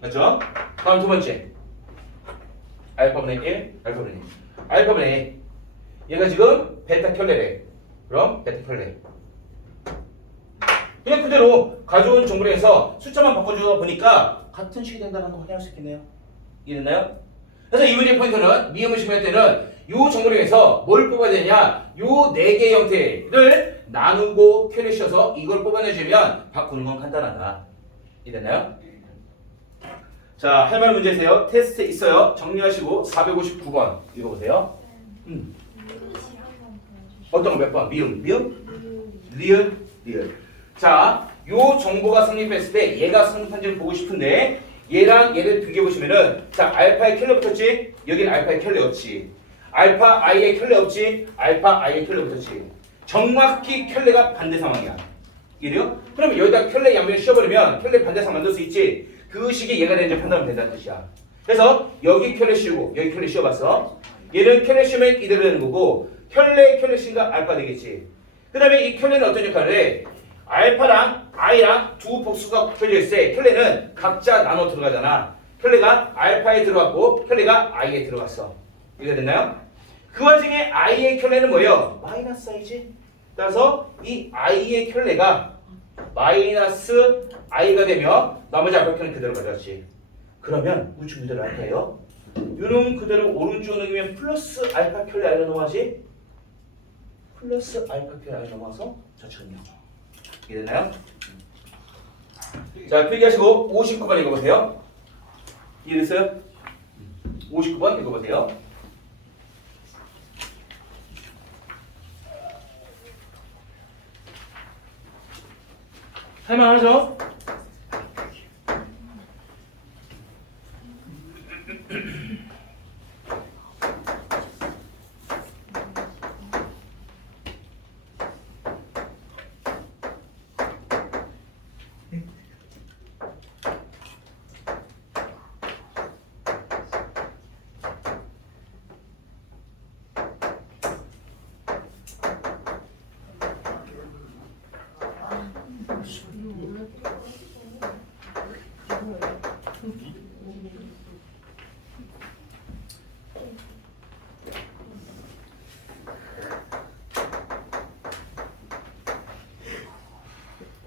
맞죠? 다음 두 번째. 알파분의 1, 알파분의 1. 알파분의 1. 얘가 지금 베타 켤레래. 그럼 베타 켤레. 그냥 그대로 가져온 정보에서 숫자만 바꿔주다 보니까 같은 식이 된다는 거 확인할 수 있겠네요. 이해됐나요? 그래서 이 문제의 포인트는 미음을 심할 때는 이 정보에서 뭘 뽑아야 되냐? 요 4개의 형태를 나누고 켜내셔서 이걸 뽑아내주면 바꾸는 건 간단하다. 이해됐나요? 자, 할 말 문제세요. 테스트 있어요. 정리하시고 459번 읽어보세요. 어떤 거 몇 번? 미음, 리을. 자, 요 정보가 성립했을 때 얘가 성립한지를 보고 싶은데 얘랑 얘를 비교해보시면은 자, 알파의 켤레 붙었지? 여기는 알파의 켤레 없지. 알파 i의 켤레 없지? 알파 i의 켤레 붙었지. 정확히 켤레가 반대 상황이야. 이래요? 그러면 여기다 켤레 양변을 씌워버리면 켤레 반대 상황 만들 수 있지. 그 식이 얘가 되는지 판단하면 된다는 뜻이야. 그래서 여기 켤레 씌우고 여기 켤레 씌워봤어. 얘는 켤레 씌우면 이대로 되는 거고 켤레 씌우니까 알파 되겠지. 그 다음에 이 켤레는 어떤 역할을 해? 알파랑 i랑 두 복수가 켜져 있을 때 켤레는 각자 나눠 들어가잖아. 켤레가 알파에 들어갔고 켤레가 i에 들어갔어. 이해가 됐나요? 그 와중에 i의 켤레는 뭐예요? 마이너스 i지. 따라서 이 i의 켤레가 마이너스 i가 되며 나머지 알파 켤레는 그대로 가져왔지. 그러면 우측 그대로 알파예요. 요놈 그대로 오른쪽 넘기면 플러스 알파 켤레 i로 넘어가지. 플러스 알파 켤레 i로 넘어가서 저처럼요. 이해됐나요? 자, 필기하시고 59번 읽어보세요. 이해됐어요? 59번 읽어보세요. 할만하죠?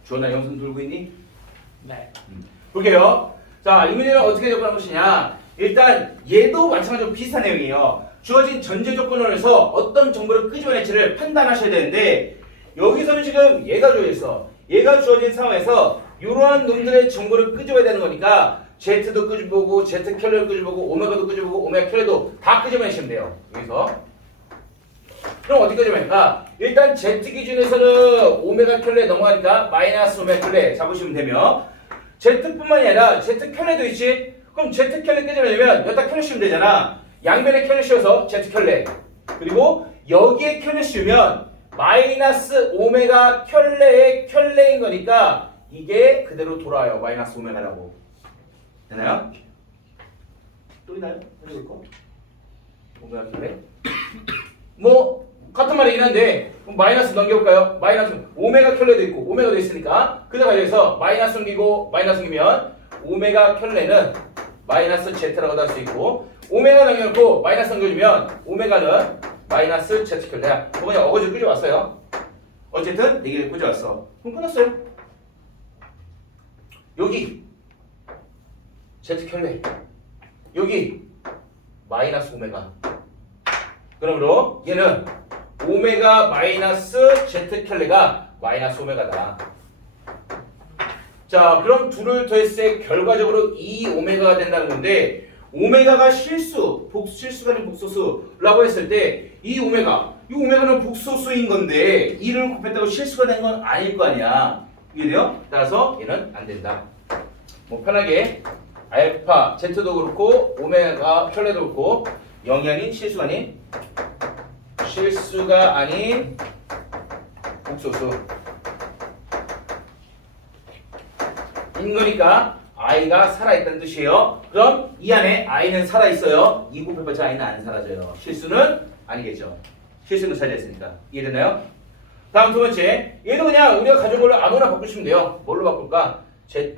주원아 영상 들고 있니? 네. 볼게요. 자, 이 문제는 어떻게 접근할 것이냐. 일단 얘도 마찬가지로 비슷한 내용이에요. 주어진 전제 조건으로서 어떤 정보를 끄집어낼지를 판단하셔야 되는데 여기서는 지금 얘가 주어져 있어. 얘가 주어진 상황에서 이러한 놈들의 정보를 끄집어야 되는 거니까 Z도 끄집어보고 Z 켤레도 끄집어보고 오메가도 끄집어보고 오메가 켤레도 다 끄집어내시면 돼요. 여기서. 그럼 어디 끄집어낼까? 일단 Z 기준에서는 오메가 켤레 넘어가니까 마이너스 오메가 켤레 잡으시면 되며 Z뿐만이 아니라 Z 켤레도 있지? 그럼 Z 켤레 끄집어내면 여기다 켤레 씌우면 되잖아. 양변에 켤레 씌워서 Z 켤레. 그리고 여기에 켤레 씌우면 마이너스 오메가 켤레의 켤레인 거니까 이게 그대로 돌아와요. 마이너스 오메가라고. 되나요? 또 있나요? 그리고 오메가 켤레. 뭐 같은 말이긴 한데 마이너스 넘겨볼까요? 마이너스 오메가 켤레도 있고 오메가도 있으니까 그대로 가져서 마이너스 넘기고 마이너스 넘기면 오메가 켤레는 마이너스 Z라고 할 수 있고 오메가 넘겨놓고 마이너스 넘겨주면 오메가는 마이너스 Z 켤레야. 그냥 어거지로 끄집어왔어요. 어쨌든 4개를 끄집어왔어. 그럼 끝났어요. 여기 Z 켤레 여기 마이너스 오메가. 그러므로 얘는 오메가 마이너스 Z 켤레가 마이너스 오메가다. 자, 그럼 둘을 더했을 때 결과적으로 2 오메가가 된다는 건데 오메가가 실수가 아닌 복소수라고 했을 때 이 오메가는 복소수인 건데 2를 곱했다고 실수가 된 건 아닐 거 아니야. 이해돼요? 따라서 얘는 안 된다. 뭐 편하게 알파, Z도 그렇고 오메가 켤레도 그렇고 0이 아닌 실수가 아닌 복소수 인 거니까 i가 살아있다는 뜻이에요. 그럼 이 안에 i는 살아있어요. 2 곱해봤자 i는 안 사라져요. 실수는 아니겠죠. 실수는 차지했으니까. 이해됐나요? 다음 두 번째. 얘도 그냥 우리가 가져온 걸로 아무나 바꾸시면 돼요. 뭘로 바꿀까? Z,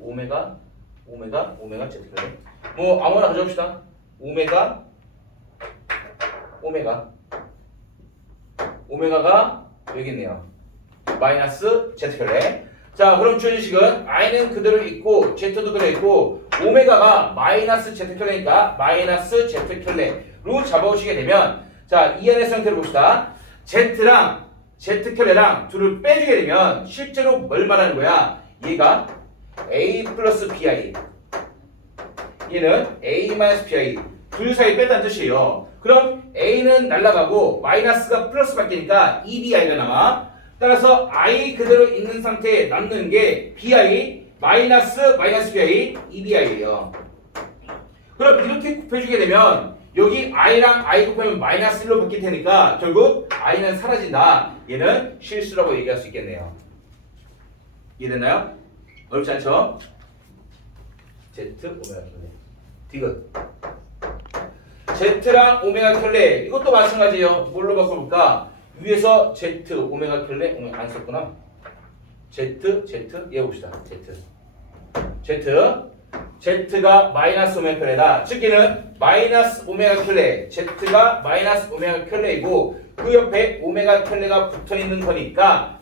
오메가, Z 그래. 뭐 아무나 가져옵시다. 오메가가 여기 있네요. 마이너스 Z 켤레. 자, 그럼 주어진 식은 i는 그대로 있고 z도 그대로 있고 오메가가 마이너스 Z 켤레니까 마이너스 Z 켤레로 잡아오시게 되면 자, 이 안의 상태를 봅시다. Z랑 Z 켤레랑 둘을 빼주게 되면 실제로 뭘 말하는 거야? 얘가 A 플러스 BI 얘는 A 마이너스 BI 둘 사이 뺐다는 뜻이에요. 그럼 A는 날아가고 마이너스가 플러스 바뀌니까 EBI가 남아. 따라서 I 그대로 있는 상태에 남는 게 BI 마이너스 BI EBI예요. 그럼 이렇게 곱해주게 되면 여기 I랑 I 곱하면 마이너스 1로 바뀔 테니까 결국 I는 사라진다. 얘는 실수라고 얘기할 수 있겠네요. 이해됐나요? 어렵지 않죠? Z 오메가 켤레 디귿 Z랑 오메가 켤레 이것도 마찬가지예요. 뭘로 바꿔볼까? 위에서 Z 오메가 켤레 안 썼구나. Z 얘 봅시다. Z가 마이너스 오메가 켤레다. 즉 얘는 마이너스 오메가 켤레 Z가 마이너스 오메가 켤레이고 그 옆에 오메가 켤레가 붙어있는 거니까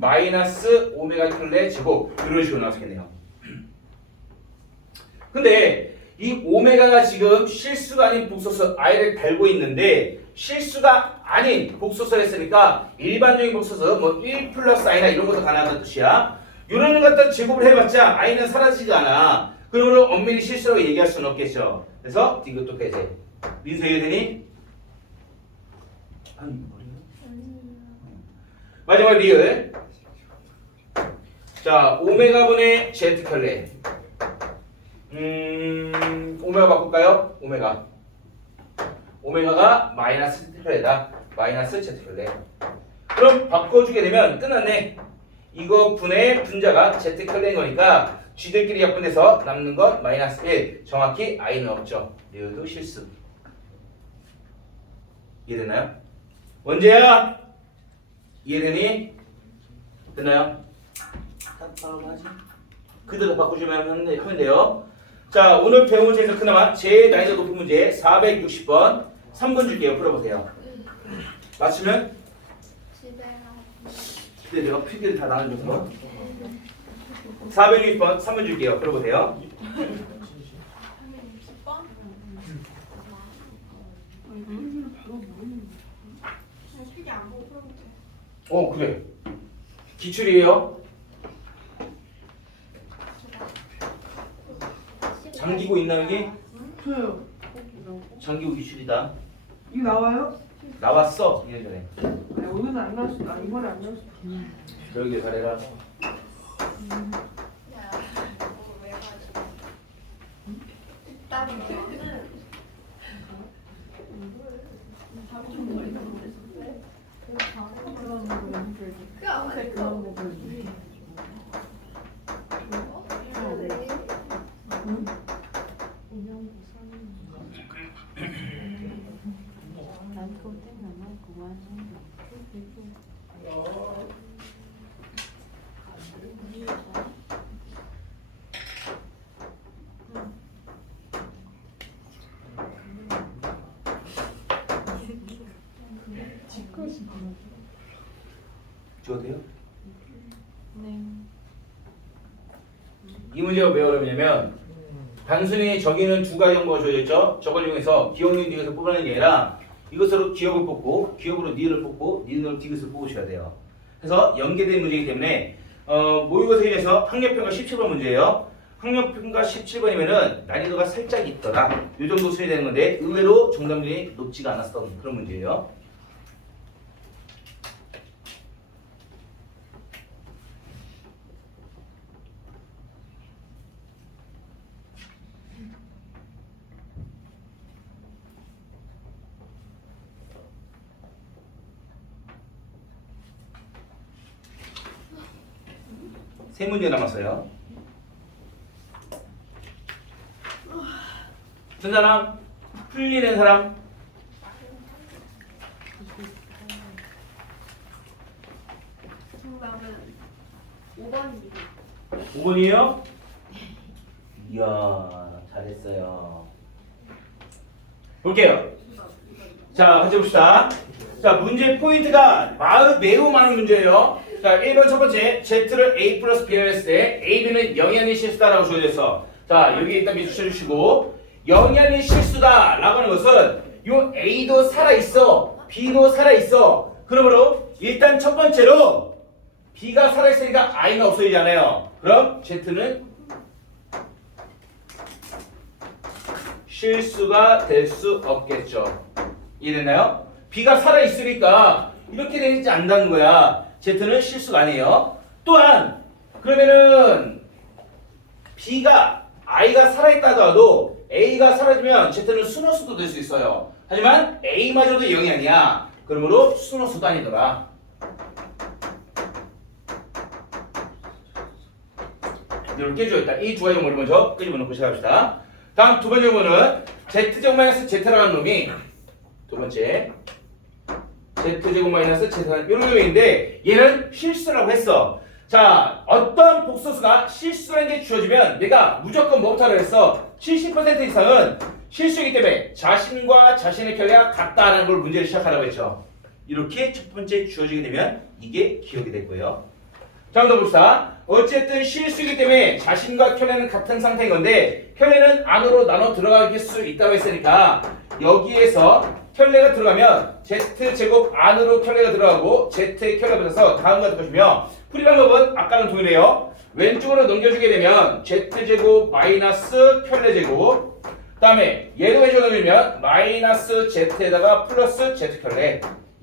마이너스 오메가 켤레 제곱 이런 식으로 나왔겠네요. 근데 이 오메가가 지금 실수가 아닌 복소수 i를 달고 있는데 실수가 아닌 복소수를 했으니까 일반적인 복소수 뭐 1 플러스 i나 이런 것도 가능하다는 뜻이야. 이런 것 갖다 제곱을 해봤자 i는 사라지지가 않아. 그러므로 엄밀히 실수라고 얘기할 수는 없겠죠. 그래서 이것도 배제. 민수 이해되니? 마지막 리을. 자, 오메가분의 Z 켤레. 오메가 바꿀까요? 오메가가 마이너스 Z 켤레다. 마이너스 Z 켤레. 그럼 바꿔주게 되면 끝났네. 이거 분의 분자가 Z 켤레인 거니까 쥐들끼리 약분돼서 남는 건 마이너스 1. 정확히 i는 없죠. 이것도 실수. 이해됐나요? 원재야 이해되니? 됐나요? 답답하지? 그대로 바꾸시면 하면 돼요. 자, 오늘 배운 문제에서 그나마 제일 난이도 높은 문제 460번 3번 줄게요. 풀어보세요. 맞추면 내가 필기를 다 나눠줘서 460번 3번 줄게요. 풀어보세요. 그래. 기출이에요. 잠기고 있나는 게? 저요. 잠기고 기출이다. 이거 나와요? 나왔어. 2년 전에. 아니, 오늘은 안 나왔어. 이번에 안 나왔어. 그러길 잘해라. 줘도 돼요? 네. 이 문제가 왜 어렵냐면 단순히 저기는 두 가지 정보가 주어져 있죠. 저걸 이용해서 기억력 디귿을 뽑아내는 게 아니라 이것으로 기억을 뽑고 기억으로 니을 뽑고 니은으로 디귿을 뽑으셔야 돼요. 그래서 연계된 문제이기 때문에 모의고사 중에서 학력평가 17번 문제예요. 학력평가 17번이면은 난이도가 살짝 있더라. 이 정도 수준이 되는 건데 의외로 정답률이 높지가 않았던 그런 문제예요. 세 문제 남았어요. 든 사람? 풀리는 사람? 정답은 5번입니다. 5번이에요? 이야, 잘했어요. 볼게요. 자, 같이 봅시다. 자, 문제 포인트가 매우 많은 문제예요. 자, 1번 첫 번째, Z를 A 플러스 B라고 했을 때 A, B는 영이 아닌 실수다라고 주어져 있어. 자, 여기 일단 비춰주시고, 영이 아닌 실수다라고 하는 것은 요 A도 살아있어, B도 살아있어. 그러므로 일단 첫 번째로 B가 살아있으니까 I가 없어지잖아요. 그럼 Z는 실수가 될 수 없겠죠. 이해됐나요? B가 살아있으니까 이렇게 되지 않는다는 거야. Z는 실수가 아니에요. 또한 그러면은 I가 살아있다 하더라도 A가 사라지면 Z는 순호수도 될 수 있어요. 하지만 A마저도 0이 아니야. 그러므로 순호수도 아니더라. 이렇게 해줘야겠다. 이 두 가지 정보를 먼저 끄집어놓고 시작합시다. 다음 두 번째 정보는 Z제곱 마이너스 Z라는 놈이 두 번째 Z제곱 마이너스 Z라는 이런 놈인데 얘는 실수라고 했어. 자, 어떤 복소수가 실수라는 게 주어지면 내가 무조건 뭐부터 하라 했어? 70% 이상은 실수이기 때문에 자신과 자신의 결례가 같다라는 걸 문제를 시작하라고 했죠. 이렇게 첫 번째 주어지게 되면 이게 기억이 될 거예요. 자, 한번 더 봅시다. 어쨌든 실수이기 때문에 자신과 켤레는 같은 상태인 건데 켤레는 안으로 나눠 들어갈 수 있다고 했으니까 여기에서 켤레가 들어가면 Z제곱 안으로 켤레가 들어가고 Z의 켤레가 붙어서 다음과 같은 것이며 풀이 방법은 아까랑 동일해요. 왼쪽으로 넘겨주게 되면 Z제곱 마이너스 켤레제곱 그 다음에 얘도 왼쪽으로 넘기면 마이너스 Z에다가 플러스 Z 켤레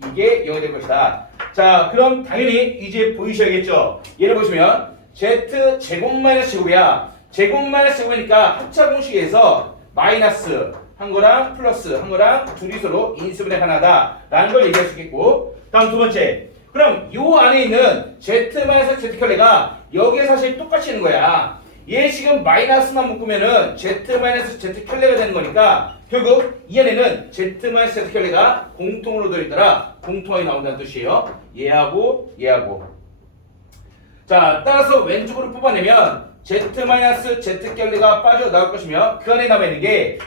이게 0이 될 것이다. 자, 그럼 당연히 이제 보이셔야겠죠. 얘를 보시면 Z 제곱 마이너스 제곱이야. 제곱 마이너스 제곱이니까 합차 공식에서 마이너스 한 거랑 플러스 한 거랑 둘이서로 인수분해 하나다 라는 걸 얘기할 수 있겠고, 다음 두 번째, 그럼 요 안에 있는 Z 마이너스 Z 켤레가 여기에 사실 똑같이 있는 거야. 얘 지금 마이너스만 묶으면은 Z 마이너스 Z 켤레가 되는 거니까 결국 이 안에는 Z 마이너스 Z 켤레가 공통으로 들어있더라. 공통하게 나온다는 뜻이에요. 얘하고 얘하고. 자, 따라서 왼쪽으로 뽑아내면 Z 마이너스 Z 켤레가 빠져나올 것이며 그 안에 남아있는 게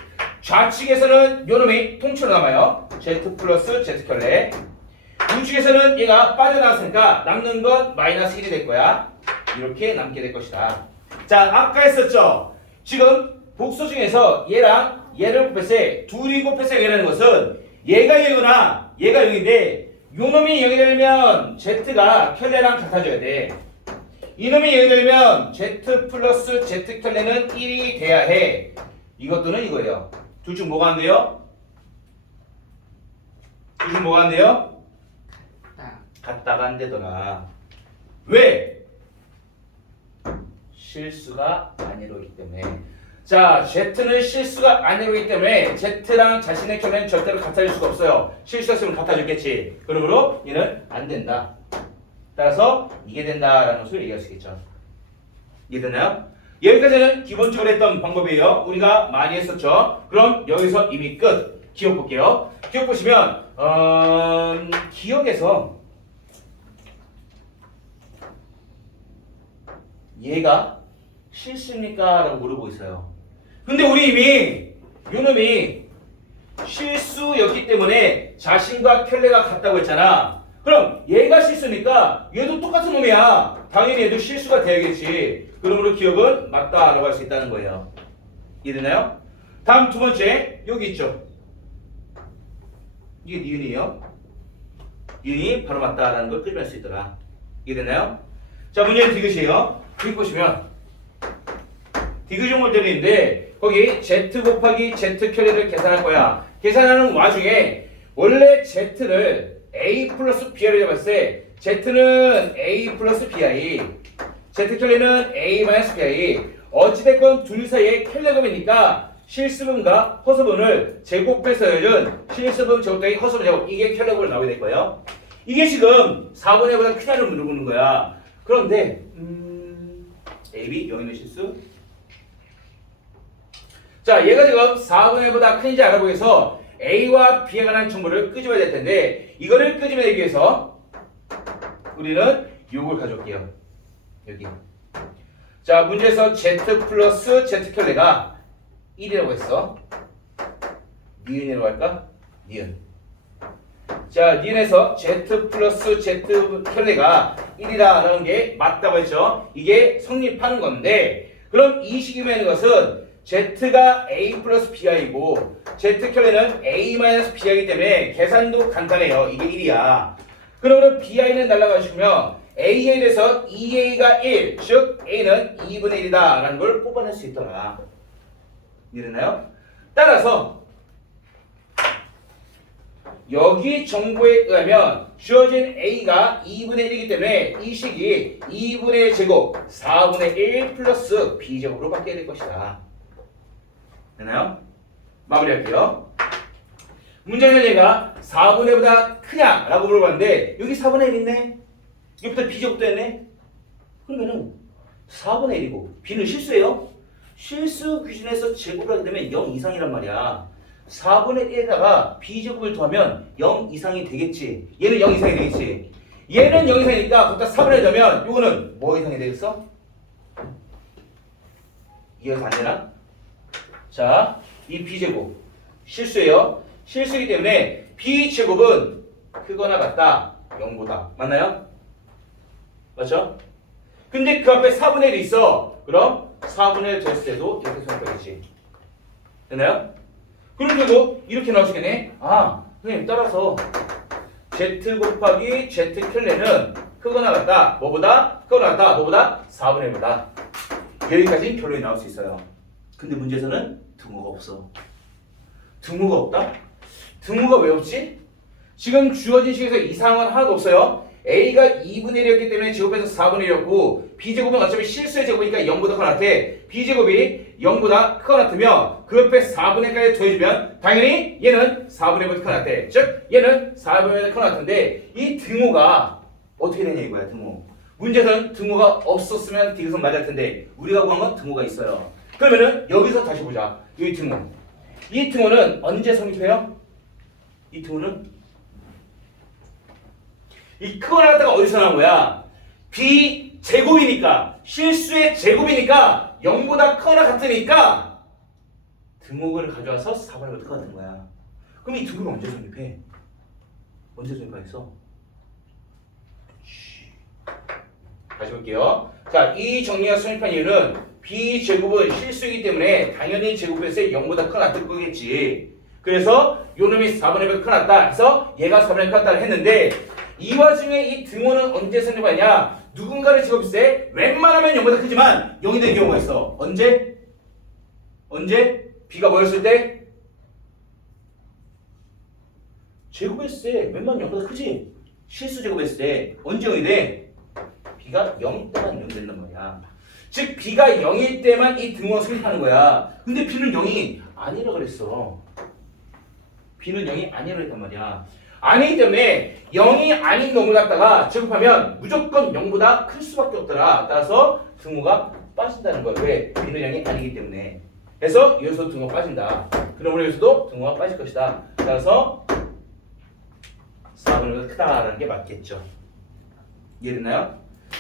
좌측에서는 요놈이 통째로 남아요. Z 플러스 Z 켤레. 우측에서는 얘가 빠져나왔으니까 남는 건 마이너스 1이 될 거야. 이렇게 남게 될 것이다. 자, 아까 했었죠. 지금 복수 중에서 얘랑 얘를 곱했을 때 둘이 곱해서 0이라는 것은 얘가 0이거나 얘가 0인데 요놈이 0이 되면 Z가 켤레랑 같아져야 돼. 이놈이 0이 되면 Z 플러스 Z 켤레는 1이 돼야 해. 이것도는 이거예요. 둘 중 뭐가 안 돼요? 둘 중 뭐가 안 돼요? 같다가 안 되더라. 왜? 실수가 아니로기 때문에. 자, Z는 실수가 아니로기 때문에 Z랑 자신의 켤레는 절대로 같아질 수가 없어요. 실수였으면 같아졌겠지. 그러므로 얘는 안 된다. 따라서 이게 된다라는 것을 얘기할 수 있겠죠. 이해됐나요? 여기까지는 기본적으로 했던 방법이에요. 우리가 많이 했었죠. 그럼 여기서 이미 끝. 기억 볼게요. 기억 보시면 기억에서 얘가 실수입니까? 라고 물어보고 있어요. 근데 우리 이미 요놈이 실수였기 때문에 자신과 켤레가 같다고 했잖아. 그럼 얘가 실수니까 얘도 똑같은 놈이야. 당연히 얘도 실수가 돼야겠지. 그러므로 기억은 맞다라고 할 수 있다는 거예요. 이해되나요? 다음 두 번째 여기 있죠. 이게 니은이에요. 니은이 바로 맞다라는 걸 끄집어낼 수 있더라. 이해되나요? 자, 문제는 디귿이에요. 여기 보시면 디귿 모델인데 거기 Z 곱하기 Z 켤레를 계산할 거야. 계산하는 와중에 원래 Z를 A 플러스 B로 잡았을 때 Z는 A 플러스 BI, Z 켤레는 A 마이너스 BI. 어찌됐건 둘 사이에 켤레곱이니까 실수분과 허수분을 제곱해서 해준 실수분 제곱 더하기 허수분 제곱, 이게 켤레곱으로 나오게 될 거예요. 이게 지금 4분의 보다 크냐를 물어보는 거야. 그런데 AB 0이면 실수. 자, 얘가 지금 4분의 1보다 큰지 알아보기 위해서 A와 B에 관한 정보를 끄집어야 될 텐데 이거를 끄집어내기 위해서 우리는 요걸 가져올게요. 여기. 자, 문제에서 Z 플러스 Z 켤레가 1이라고 했어. 니은이라고 할까? 니은. 자, 니은에서 Z 플러스 Z 켤레가 1이라는 게 맞다고 했죠. 이게 성립하는 건데 그럼 이 식이면 있는 것은 Z가 A 플러스 BI고 Z 켤레는 A 마이너스 BI이기 때문에 계산도 간단해요. 이게 1이야. 그러면 BI는 날라가시면 A에 대해서 2A가 1, 즉 A는 2분의 1이다 라는 걸 뽑아낼 수 있더라. 이해됐나요? 따라서 여기 정보에 의하면 주어진 A가 2분의 1이기 때문에 이 식이 2분의 제곱 4분의 1 플러스 B제곱으로 바뀌어야 될 것이다. 되나요? 마무리할게요. 문제는 얘가 4분의 1보다 크냐? 라고 물어봤는데 여기 4분의 1 있네? 여기부터 B제곱도 했네? 그러면은 4분의 1이고 B는 실수예요? 실수 기준에서 제곱을 하게 되면 0 이상이란 말이야. 4분의 1에다가 B제곱을 더하면 0 이상이 되겠지. 얘는 0 이상이 되겠지. 얘는 0 이상이니까 거기다 4분의 1 더하면 요거는 뭐 이상이 되겠어? 이해가 안 되나? 자, 이 B제곱 실수예요. 실수이기 때문에 B제곱은 크거나 같다 0보다. 맞나요? 맞죠? 근데 그 앞에 4분의 1이 있어. 그럼 4분의 1 됐을 때도 이렇게 생각하겠지. 되나요? 그리고 이렇게 나오시겠네. 아, 선생님 따라서 Z 곱하기 Z 켤레는 크거나 같다. 뭐보다? 크거나 같다. 뭐보다? 4분의 1보다. 여기까지 결론이 나올 수 있어요. 근데 문제에서는 등호가 없어. 등호가 없다? 등호가 왜 없지? 지금 주어진 식에서 이상은 하나도 없어요. A가 2분의 1이었기 때문에 제곱해서 4분의 1이었고 B제곱은 어차피 실수의 제곱이니까 0보다 크거나 같아. B제곱이 0보다 크거나 같으면 그 옆에 4분의 1까지 더해주면 당연히 얘는 4분의 1보다 크거나 같아. 즉 얘는 4분의 1보다 크거나 같은데 이 등호가 어떻게 되냐 이거야. 등호. 문제에서는 등호가 없었으면 디귿은 맞을 텐데 우리가 구한 건 등호가 있어요. 그러면은 여기서 다시 보자. 이 등호. 이 등호는 언제 성립해요? 이 등호는 이 크거나 같다가 어디서 나온 거야? B 제곱이니까 실수의 제곱이니까 0보다 크거나 같으니까 등호를 가져와서 4분의 1보다 크거나 같은 거야. 그럼 이 등호는 언제 성립해? 언제 성립하겠어? 다시 볼게요. 자, 이 정리가 성립한 이유는 B 제곱은 실수이기 때문에 당연히 제곱에서 0보다 크거나 같을 거겠지. 그래서 요 놈이 4분의 1보다 크거나 같다 해서 얘가 4분의 1 크거나 같다 했는데 이 와중에 이 등호는 언제 성립하냐? 누군가를 제곱했을 때 웬만하면 0보다 크지만 0이 되는 경우가 있어. 언제? 언제? B가 뭐였을 때? 제곱했을 때 웬만하면 0보다 크지? 실수 제곱했을 때 언제 0이 돼? B가 0일 때만 0이 된단 말이야. 즉 B가 0일 때만 이 등호가 성립하는 거야. 근데 B는 0이 아니라 그랬어. B는 0이 아니라 그랬단 말이야. 아니기 때문에 0이 아닌 놈을 갖다가 제곱하면 무조건 0보다 클 수밖에 없더라. 따라서 등호가 빠진다는 거야. 왜? B는 0이 아니기 때문에. 그래서 여기서 등호가 빠진다. 그러므로 여기서도 등호가 빠질 것이다. 따라서 4분의 1보다 크다라는 게 맞겠죠. 이해됐나요?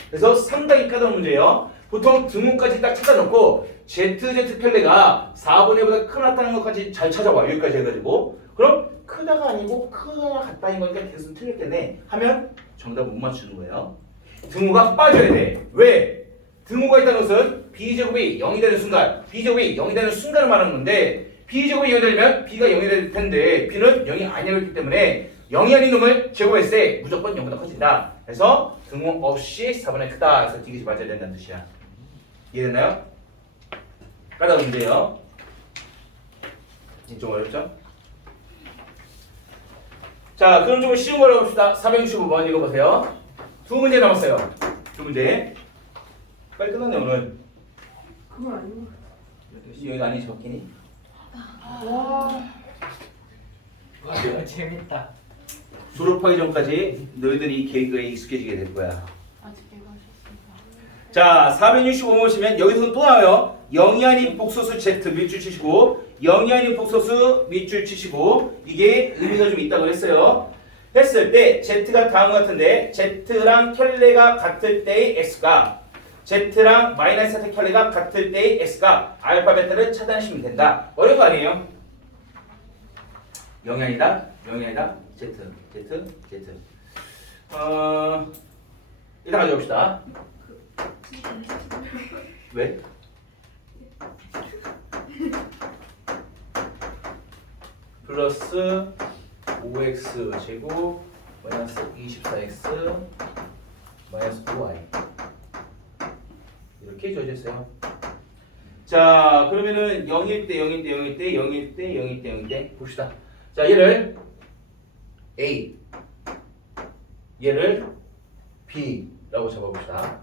그래서 상당히 까다로운 문제예요. 보통 등호까지 딱 찾아놓고 ZZ 켤레가 4분의 1보다 크다는 것까지 잘 찾아와. 여기까지 해가지고 그럼 크다가 아니고 크거나 같다인 거니까 계속 틀릴 때네 하면 정답 못 맞추는 거예요. 등호가 빠져야 돼. 왜? 등호가 있다는 것은 B제곱이 0이 되는 순간 B제곱이 0이 되는 순간을 말하는 건데 B제곱이 0이 되면 B가 0이 될 텐데 B는 0이 아니었기 때문에 0이 아닌 놈을 제곱했을 때 무조건 0보다 커진다. 그래서 등호 없이 4분의 크다. 그래서 디귿이 맞아야 된다는 뜻이야. 이해됐나요? 까다로운 문제예요. 좀 어렵죠? 자, 그럼 좀 쉬운 거로 봅시다. 465번 읽어보세요. 두 문제 남았어요. 두 문제. 빨리 끝났네 오늘. 그건 아니고. 여기 아니지 바뀌니? 와. 와 이거 재밌다. 졸업하기 전까지 너희들이 이 계획에 익숙해지게 될 거야. 아직 읽으셨습니다. 자, 465번 보시면 여기서 또 나와요. 영이 아닌 복소수 Z 밑줄 치시고 0이 아닌 복소수 밑줄 치시고 이게 의미가 좀 있다고 했어요. 했을 때 Z가 다음과 같은데 Z랑 켤레가 같을 때의 X가 Z랑 마이너스 세타 켤레가 같을 때의 X가 알파 베타를 차단하시면 된다. 어려운 거 아니에요? 0이 아니다. 0이 아니다. Z. 일단 가져봅시다. 왜? 플러스 5x 제곱 마이너스 24x 마이너스 5y 이렇게 주어졌어요. 자 그러면은 0일 때 0일 때 0일 때 0일 때 0일 때 0일 때 봅시다. 자 얘를 A 얘를 B라고 잡아봅시다.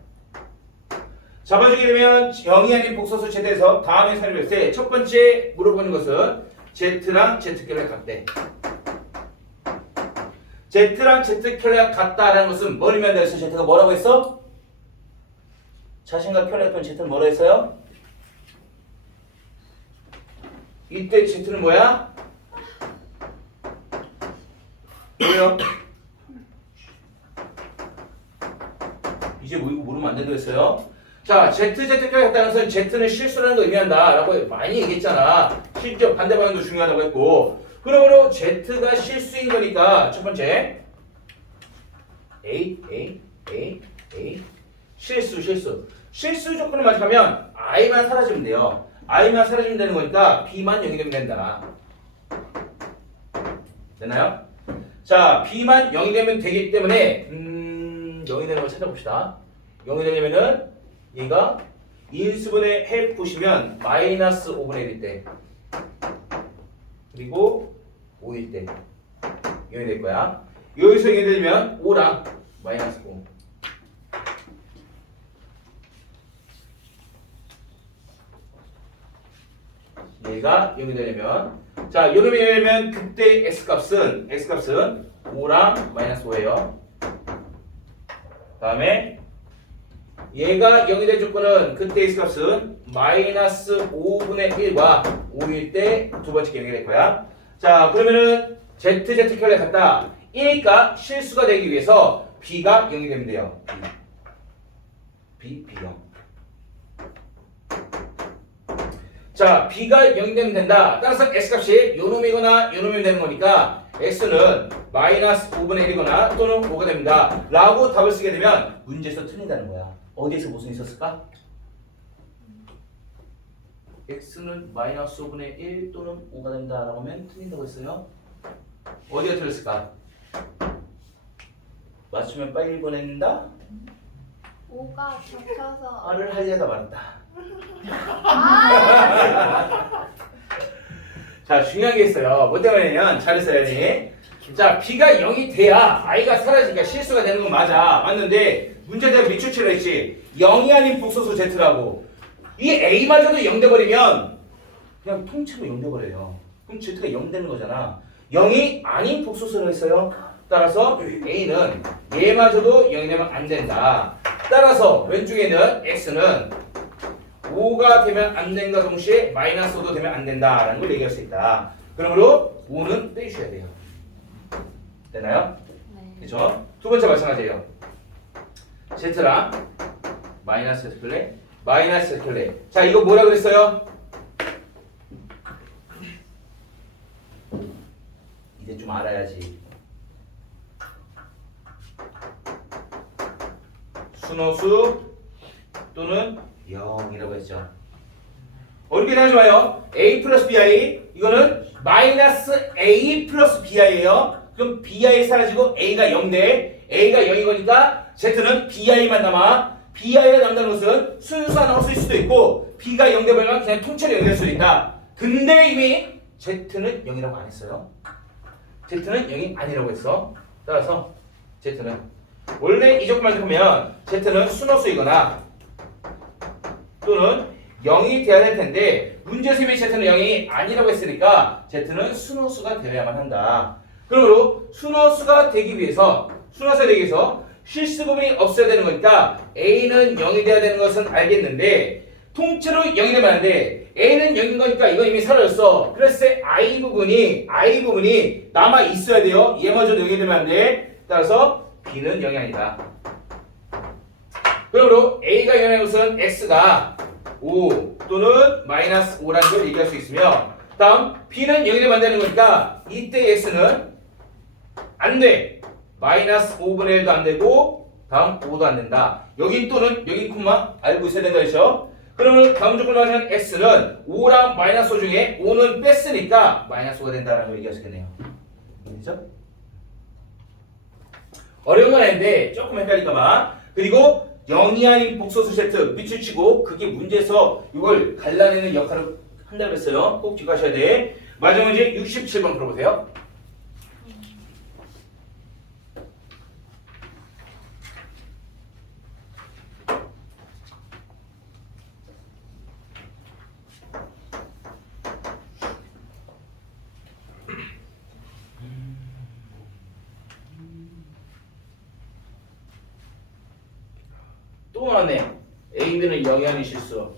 잡아주게 되면 0이 아닌 복소수 Z에서 다음에 설명할 때 첫 번째 물어보는 것은 Z랑 Z켤레가 같대. Z랑 Z켤레가 같다라는 것은 뭘 의미한다 해서 Z가 뭐라고 했어? 자신과 켤레가 같은 Z는 뭐라고 했어요? 이때 Z는 뭐야? 뭐예요? 이제 뭐 이거 모르면 안 된다고 했어요? 자, Z까지 했다는 것은 Z는 실수라는 걸 의미한다 라고 많이 얘기했잖아. 실제 반대 방향도 중요하다고 했고 그러므로 Z가 실수인 거니까 첫 번째 A 실수 조건을 맞추면 I만 사라지면 돼요. I만 사라지면 되는 거니까 B만 0이 되면 된다. 됐나요? 자, B만 0이 되면 되기 때문에 0이 되는 걸 찾아봅시다. 0이 되려면은 얘가 인수분해 해 보시면 마이너스 5분의 1일 때 그리고 5일 때 0이 될 거야. 여기서 0이 되면 5랑 마이너스 5 얘가 0이 되려면 자 0이 되려면 그때 X값은 5랑 마이너스 5예요. 다음에 얘가 0이 될 조건은 그때 X값은 마이너스 5분의 1과 5일 때 두 번째 0이 될 거야. 자 그러면은 ZZ켤레 같다. A가 실수가 되기 위해서 B가 0이 되면 돼요. B0. 자 B가 0이 되면 된다. 따라서 X값이 요놈이거나 요놈이 되는 거니까 X는 마이너스 5분의 1이거나 또는 5가 됩니다. 라고 답을 쓰게 되면 문제에서 틀린다는 거야. 어디에서 무슨 있었을까? X는 마이너스 5분의 1 또는 5가 된다 라고 하면 틀린다고 했어요. 어디가 틀렸을까? 맞추면 빨리 보낸다? 5가 잡혀서 말을 하려다 말았다. 자 중요한 게 있어요. 뭐 때문에냐면 잘했어야지. 자 B가 0이 돼야 I가 사라지니까 실수가 되는 건 맞는데 문제대로 밑줄치라 했지. 0이 아닌 복소수 Z라고 이 A마저도 0 돼버리면 그냥 통째로 0 돼버려요. 그럼 Z가 0 되는 거잖아. 0이 아닌 복소수라고 했어요. 따라서 A는 얘마저도 0이 되면 안 된다. 따라서 왼쪽에는 X는 5가 되면 안 된과 동시에 마이너스 5도 되면 안 된다라는 걸 얘기할 수 있다. 그러므로 5는 빼주셔야 돼요. 되나요? 네. 그렇죠? 두 번째 마찬가지예요. Z랑 마이너스 Z클레 마이너스 Z클레. 자 이거 뭐라 그랬어요? 이제 좀 알아야지. 순호수 또는 0이라고 했죠. 어렵게 하지 마요. A 플러스 BI 이거는 마이너스 A 플러스 BI예요. 그럼 BI 사라지고 A가 0돼. A가 0인 거니까 Z는 BI만 남아. BI가 남다는 것은 순수한 허수일 수도 있고 B가 0 되면 그냥 통째로 0될 수도 있다. 근데 이미 Z는 0이라고 안 했어요. Z는 0이 아니라고 했어. 따라서 Z는 원래 이 조건만 보면 Z는 순호수이거나 또는 0이 돼야 될 텐데 문제에서 이미 Z는 0이 아니라고 했으니까 Z는 순호수가 되어야만 한다. 그러므로 순호수가 되기 위해서 실수 부분이 없어야 되는 거니까 A는 0이 돼야 되는 것은 알겠는데 통째로 0이 되면 안 돼. A는 0인 거니까 이건 이미 사라졌어. 그래서 I 부분이 남아 있어야 돼요. 얘마저도 0이 되면 안 돼. 따라서 B는 0이 아니다. 그러므로 A가 0인 것은 X가 5 또는 마이너스 5라는 걸 얘기할 수 있으며, 다음 B는 0이 되면 안 되는 거니까 이때 X는 안 돼. 마이너스 5분의 1도 안 되고 다음 5도 안 된다. 여긴 또는 여기 콤마 알고 있어야 된다 했죠. 그러면 다음 조건을 하면 X는 5랑 마이너스 5 중에 5는 뺐으니까 마이너스 5가 된다라는 걸 얘기할 수 있겠네요. 그렇죠? 어려운 건 아닌데 조금 헷갈릴까봐. 그리고 0이 아닌 복소수 세트 밑줄 치고 그게 문제에서 이걸 갈라내는 역할을 한다고 그랬어요. 꼭 기억하셔야 돼. 마지막 문제 67번 풀어보세요. 또 나왔네. A, B는 0이 아닌 실수.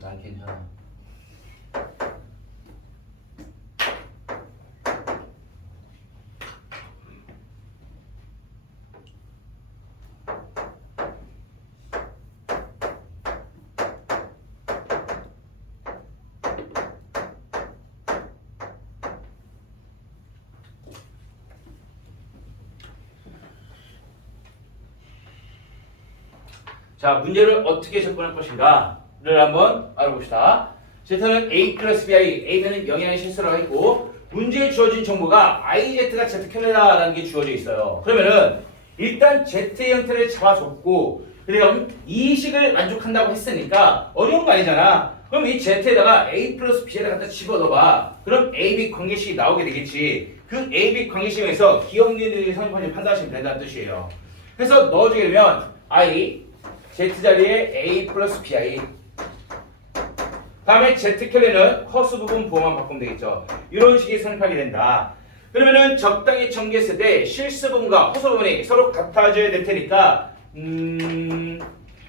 난 괜찮아. 자, 문제를 어떻게 접근할 것인가를 한번 알아봅시다. Z는 A 플러스 BI, A는 0이라는 실수라고 했고, 문제에 주어진 정보가 IZ가 Z편이다라는 게 주어져 있어요. 그러면은 일단 Z의 형태를 잡아줬고, 그리고 이 식을 만족한다고 했으니까 어려운 거 아니잖아. 그럼 이 Z에다가 A 플러스 B에다 갖다 집어넣어봐. 그럼 AB 관계식이 나오게 되겠지. 그 AB 관계식에서 기억니들이 성립한지 판단하시면 된다는 뜻이에요. 그래서 넣어주게 되면 I Z 자리에 A 플러스 BI, 다음에 Z 켤레는 허수 부분 부호만 바꾸면 되겠죠. 이런 식이 성립하게 된다. 그러면은 적당히 전개했을 때 실수 부분과 허수 부분이 서로 같아져야 될 테니까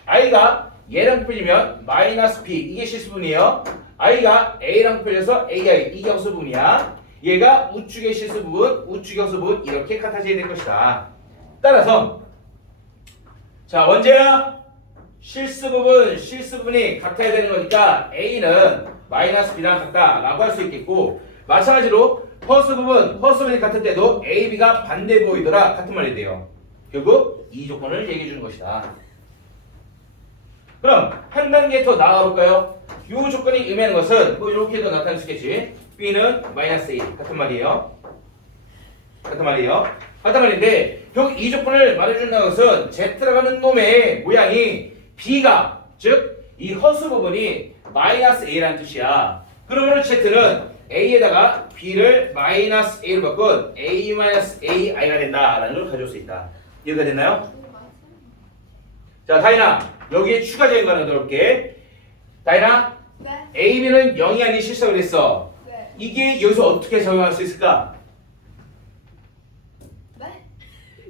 I가 얘랑 풀리면 마이너스 B, 이게 실수 부분이에요. I가 A랑 풀려서 AI, 이게 허수 부분이야. 얘가 우측의 실수 부분, 우측의 허수 부분, 이렇게 같아져야 될 것이다. 따라서 자, 언제야? 실수 부분이 같아야 되는 거니까 A는 마이너스 B랑 같다라고 할 수 있겠고, 마찬가지로 허수 부분이 같을 때도 A, B가 반대 보이더라 같은 말이 돼요. 결국 이 조건을 얘기해 주는 것이다. 그럼 한 단계 더 나아가 볼까요? 이 조건이 의미하는 것은 뭐 이렇게도 나타낼 수 있겠지. B는 마이너스 A 같은 말이에요. 같은 말인데 결국 이 조건을 말해준다는 것은 Z라고 하는 놈의 모양이 B가, 즉 이 허수 부분이 마이너스 A라는 뜻이야. 그러면 Z는 A에다가 B를 마이너스 A로 바꾼 A 마이너스 AI가 된다라는 걸 가져올 수 있다. 이해가 됐나요? 자, 다이나 여기에 추가적인 거 하나 넣어볼게. 다이나, 네. A, B는 0이 아닌 실수가 그랬어. 네. 이게 여기서 어떻게 적용할 수 있을까? 네.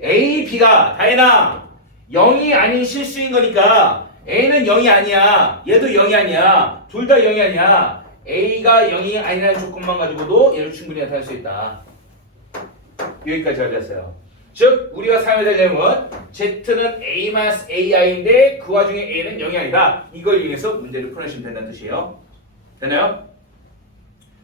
A, B가 다이나 0이 아닌 실수인 거니까 A는 0이 아니야. 얘도 0이 아니야. 둘 다 0이 아니야. A가 0이 아니라는 조건만 가지고도 얘를 충분히 나타낼 수 있다. 여기까지 잘 됐어요. 즉 우리가 사용해야 될 내용은 Z는 A-AI인데 그 와중에 A는 0이 아니다. 이걸 이용해서 문제를 풀어내시면 된다는 뜻이에요. 되나요?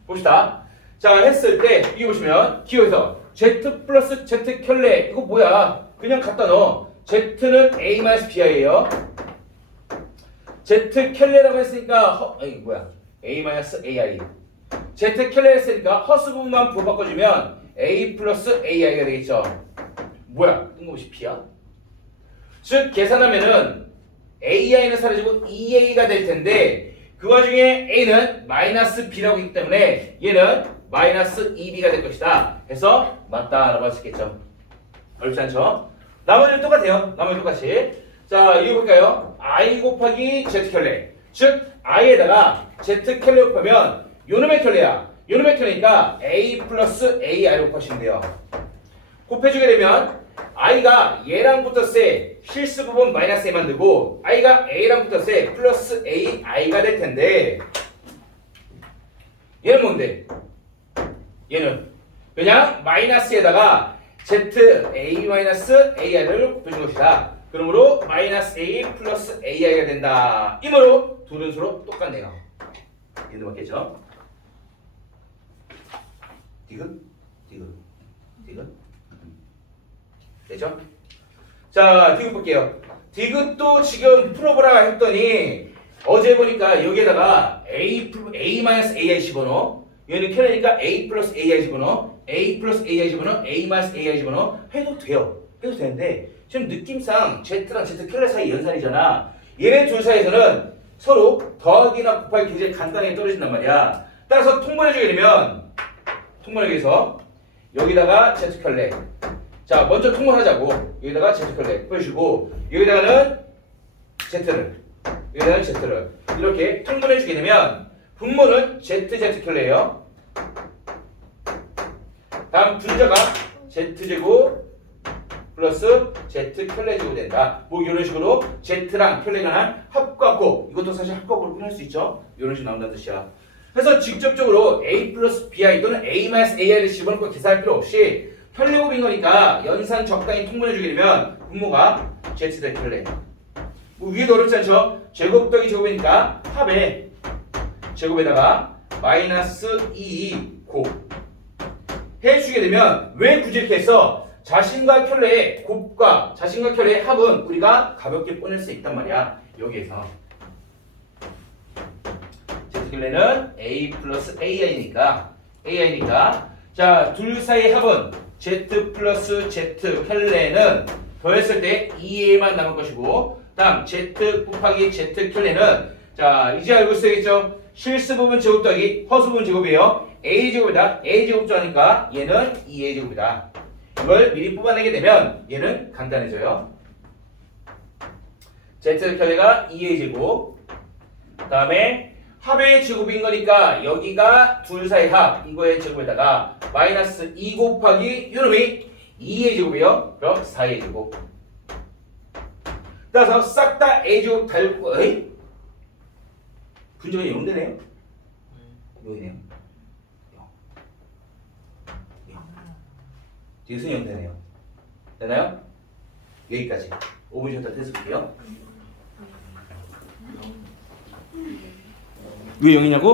봅시다. 자, 했을 때 이거 보시면 기호에서 Z 플러스 Z 켤레 이거 뭐야? 그냥 갖다 넣어. Z는 A-BI예요. Z 켈레라고 했으니까 A-AI Z 켈레 했으니까 허수 부분만 부호 바꿔주면 A 플러스 AI가 되겠죠. 뭐야? 뜬금없이 B야? 즉 계산하면은 AI는 사라지고 EA가 될 텐데 그 와중에 A는 마이너스 B라고 있기 때문에 얘는 마이너스 2B가 될 것이다 해서 맞다라고 할 수 있겠죠. 어렵지 않죠? 나머지는 똑같아요. 나머지 똑같이. 자, 이거 볼까요? I 곱하기 Z 켈레. 즉 I에다가 Z 켈레 곱하면 요놈의 켈레야. 요놈의 켈레니까 A 플러스 AI로 곱하시면 돼요. 곱해주게 되면 I가 얘랑 붙었을 때 실수 부분 마이너스 A 만들고 I가 A랑 붙었을 때 플러스 AI가 될 텐데 얘는 뭔데? 얘는 그냥 마이너스에다가 Z A 마이너스 AI를 곱해준 것이다. 그러므로 마이너스 A 플러스 AI가 된다. 이므로 둘은 서로 똑같네요. 얘도 맞겠죠? 디귿? 디귿? 디귿? 되죠? 자, 디귿 볼게요. 디귿도 지금 풀어보라 했더니 어제 보니까 여기에다가 A-AI 집어넣어. 얘는 켈레니까 A 플러스 AI 집어넣어. A 플러스 AI 집어넣어. A 마이너스 AI 집어넣어. 해도 돼요. 해도 되는데 지금 느낌상 Z랑 Z 켈레 사이 연산이잖아. 얘네 둘 사이에서는 서로 더하기나 곱하기 굉장히 간단하게 떨어진단 말이야. 따라서 통분해주게 되면 통분하기 위해서 여기다가 Z 켈레. 자, 먼저 통분하자고. 여기다가 Z 켈레 보여주고 여기다가는 Z를 여기다가는 Z를 이렇게 통분해주게 되면 분모는 Z 켈레예요. 다음 분자가 Z제곱 플러스 Z 켈레제곱 된다. 뭐 이런 식으로 Z랑 켈레가 한 합과곱. 이것도 사실 합과곱으로 표현할 수 있죠. 이런 식으로 나온다는 뜻이야. 그래서 직접적으로 A 플러스 BI 또는 A 마이너스 AI를 집어넣고 계산할 필요 없이 켈레곱인 거니까 연산 적당히 통분해주게 되면 분모가 Z 대 켈레. 뭐 위에도 어렵지 않죠? 제곱 더하기 제곱이니까 합의 제곱에다가 마이너스 2 곱 해주게 되면 왜 굳이 이렇게 했어? 자신과 켈레의 곱과 자신과 켈레의 합은 우리가 가볍게 꺼낼 수 있단 말이야. 여기에서 Z 켈레는 A 플러스 AI니까 자, 둘 사이의 합은 Z 플러스 Z 켈레는 더했을 때 2A만 남을 것이고 다음 Z 곱하기 Z 켈레는 자 이제 알고 있어야겠죠? 실수 부분 제곱 더하기 허수 부분 제곱이에요. A제곱이다. A제곱 좋아하니까 얘는 2A제곱이다. 이걸 미리 뽑아내게 되면 얘는 간단해져요. Z 켈레가 2A제곱 다음에 합의 제곱인 거니까 여기가 둘 사이 합 이거의 제곱에다가 마이너스 2 곱하기 요놈이 2의 제곱이에요. 그럼 4의 제곱. 따라서 싹 다 A 제곱 달고 에이? 분자가 0되네요. 0이네요. 0. 디귿은 0되네요. 되나요? 여기까지. 5분 쉬었다 테스트 볼게요. 왜 0이냐고?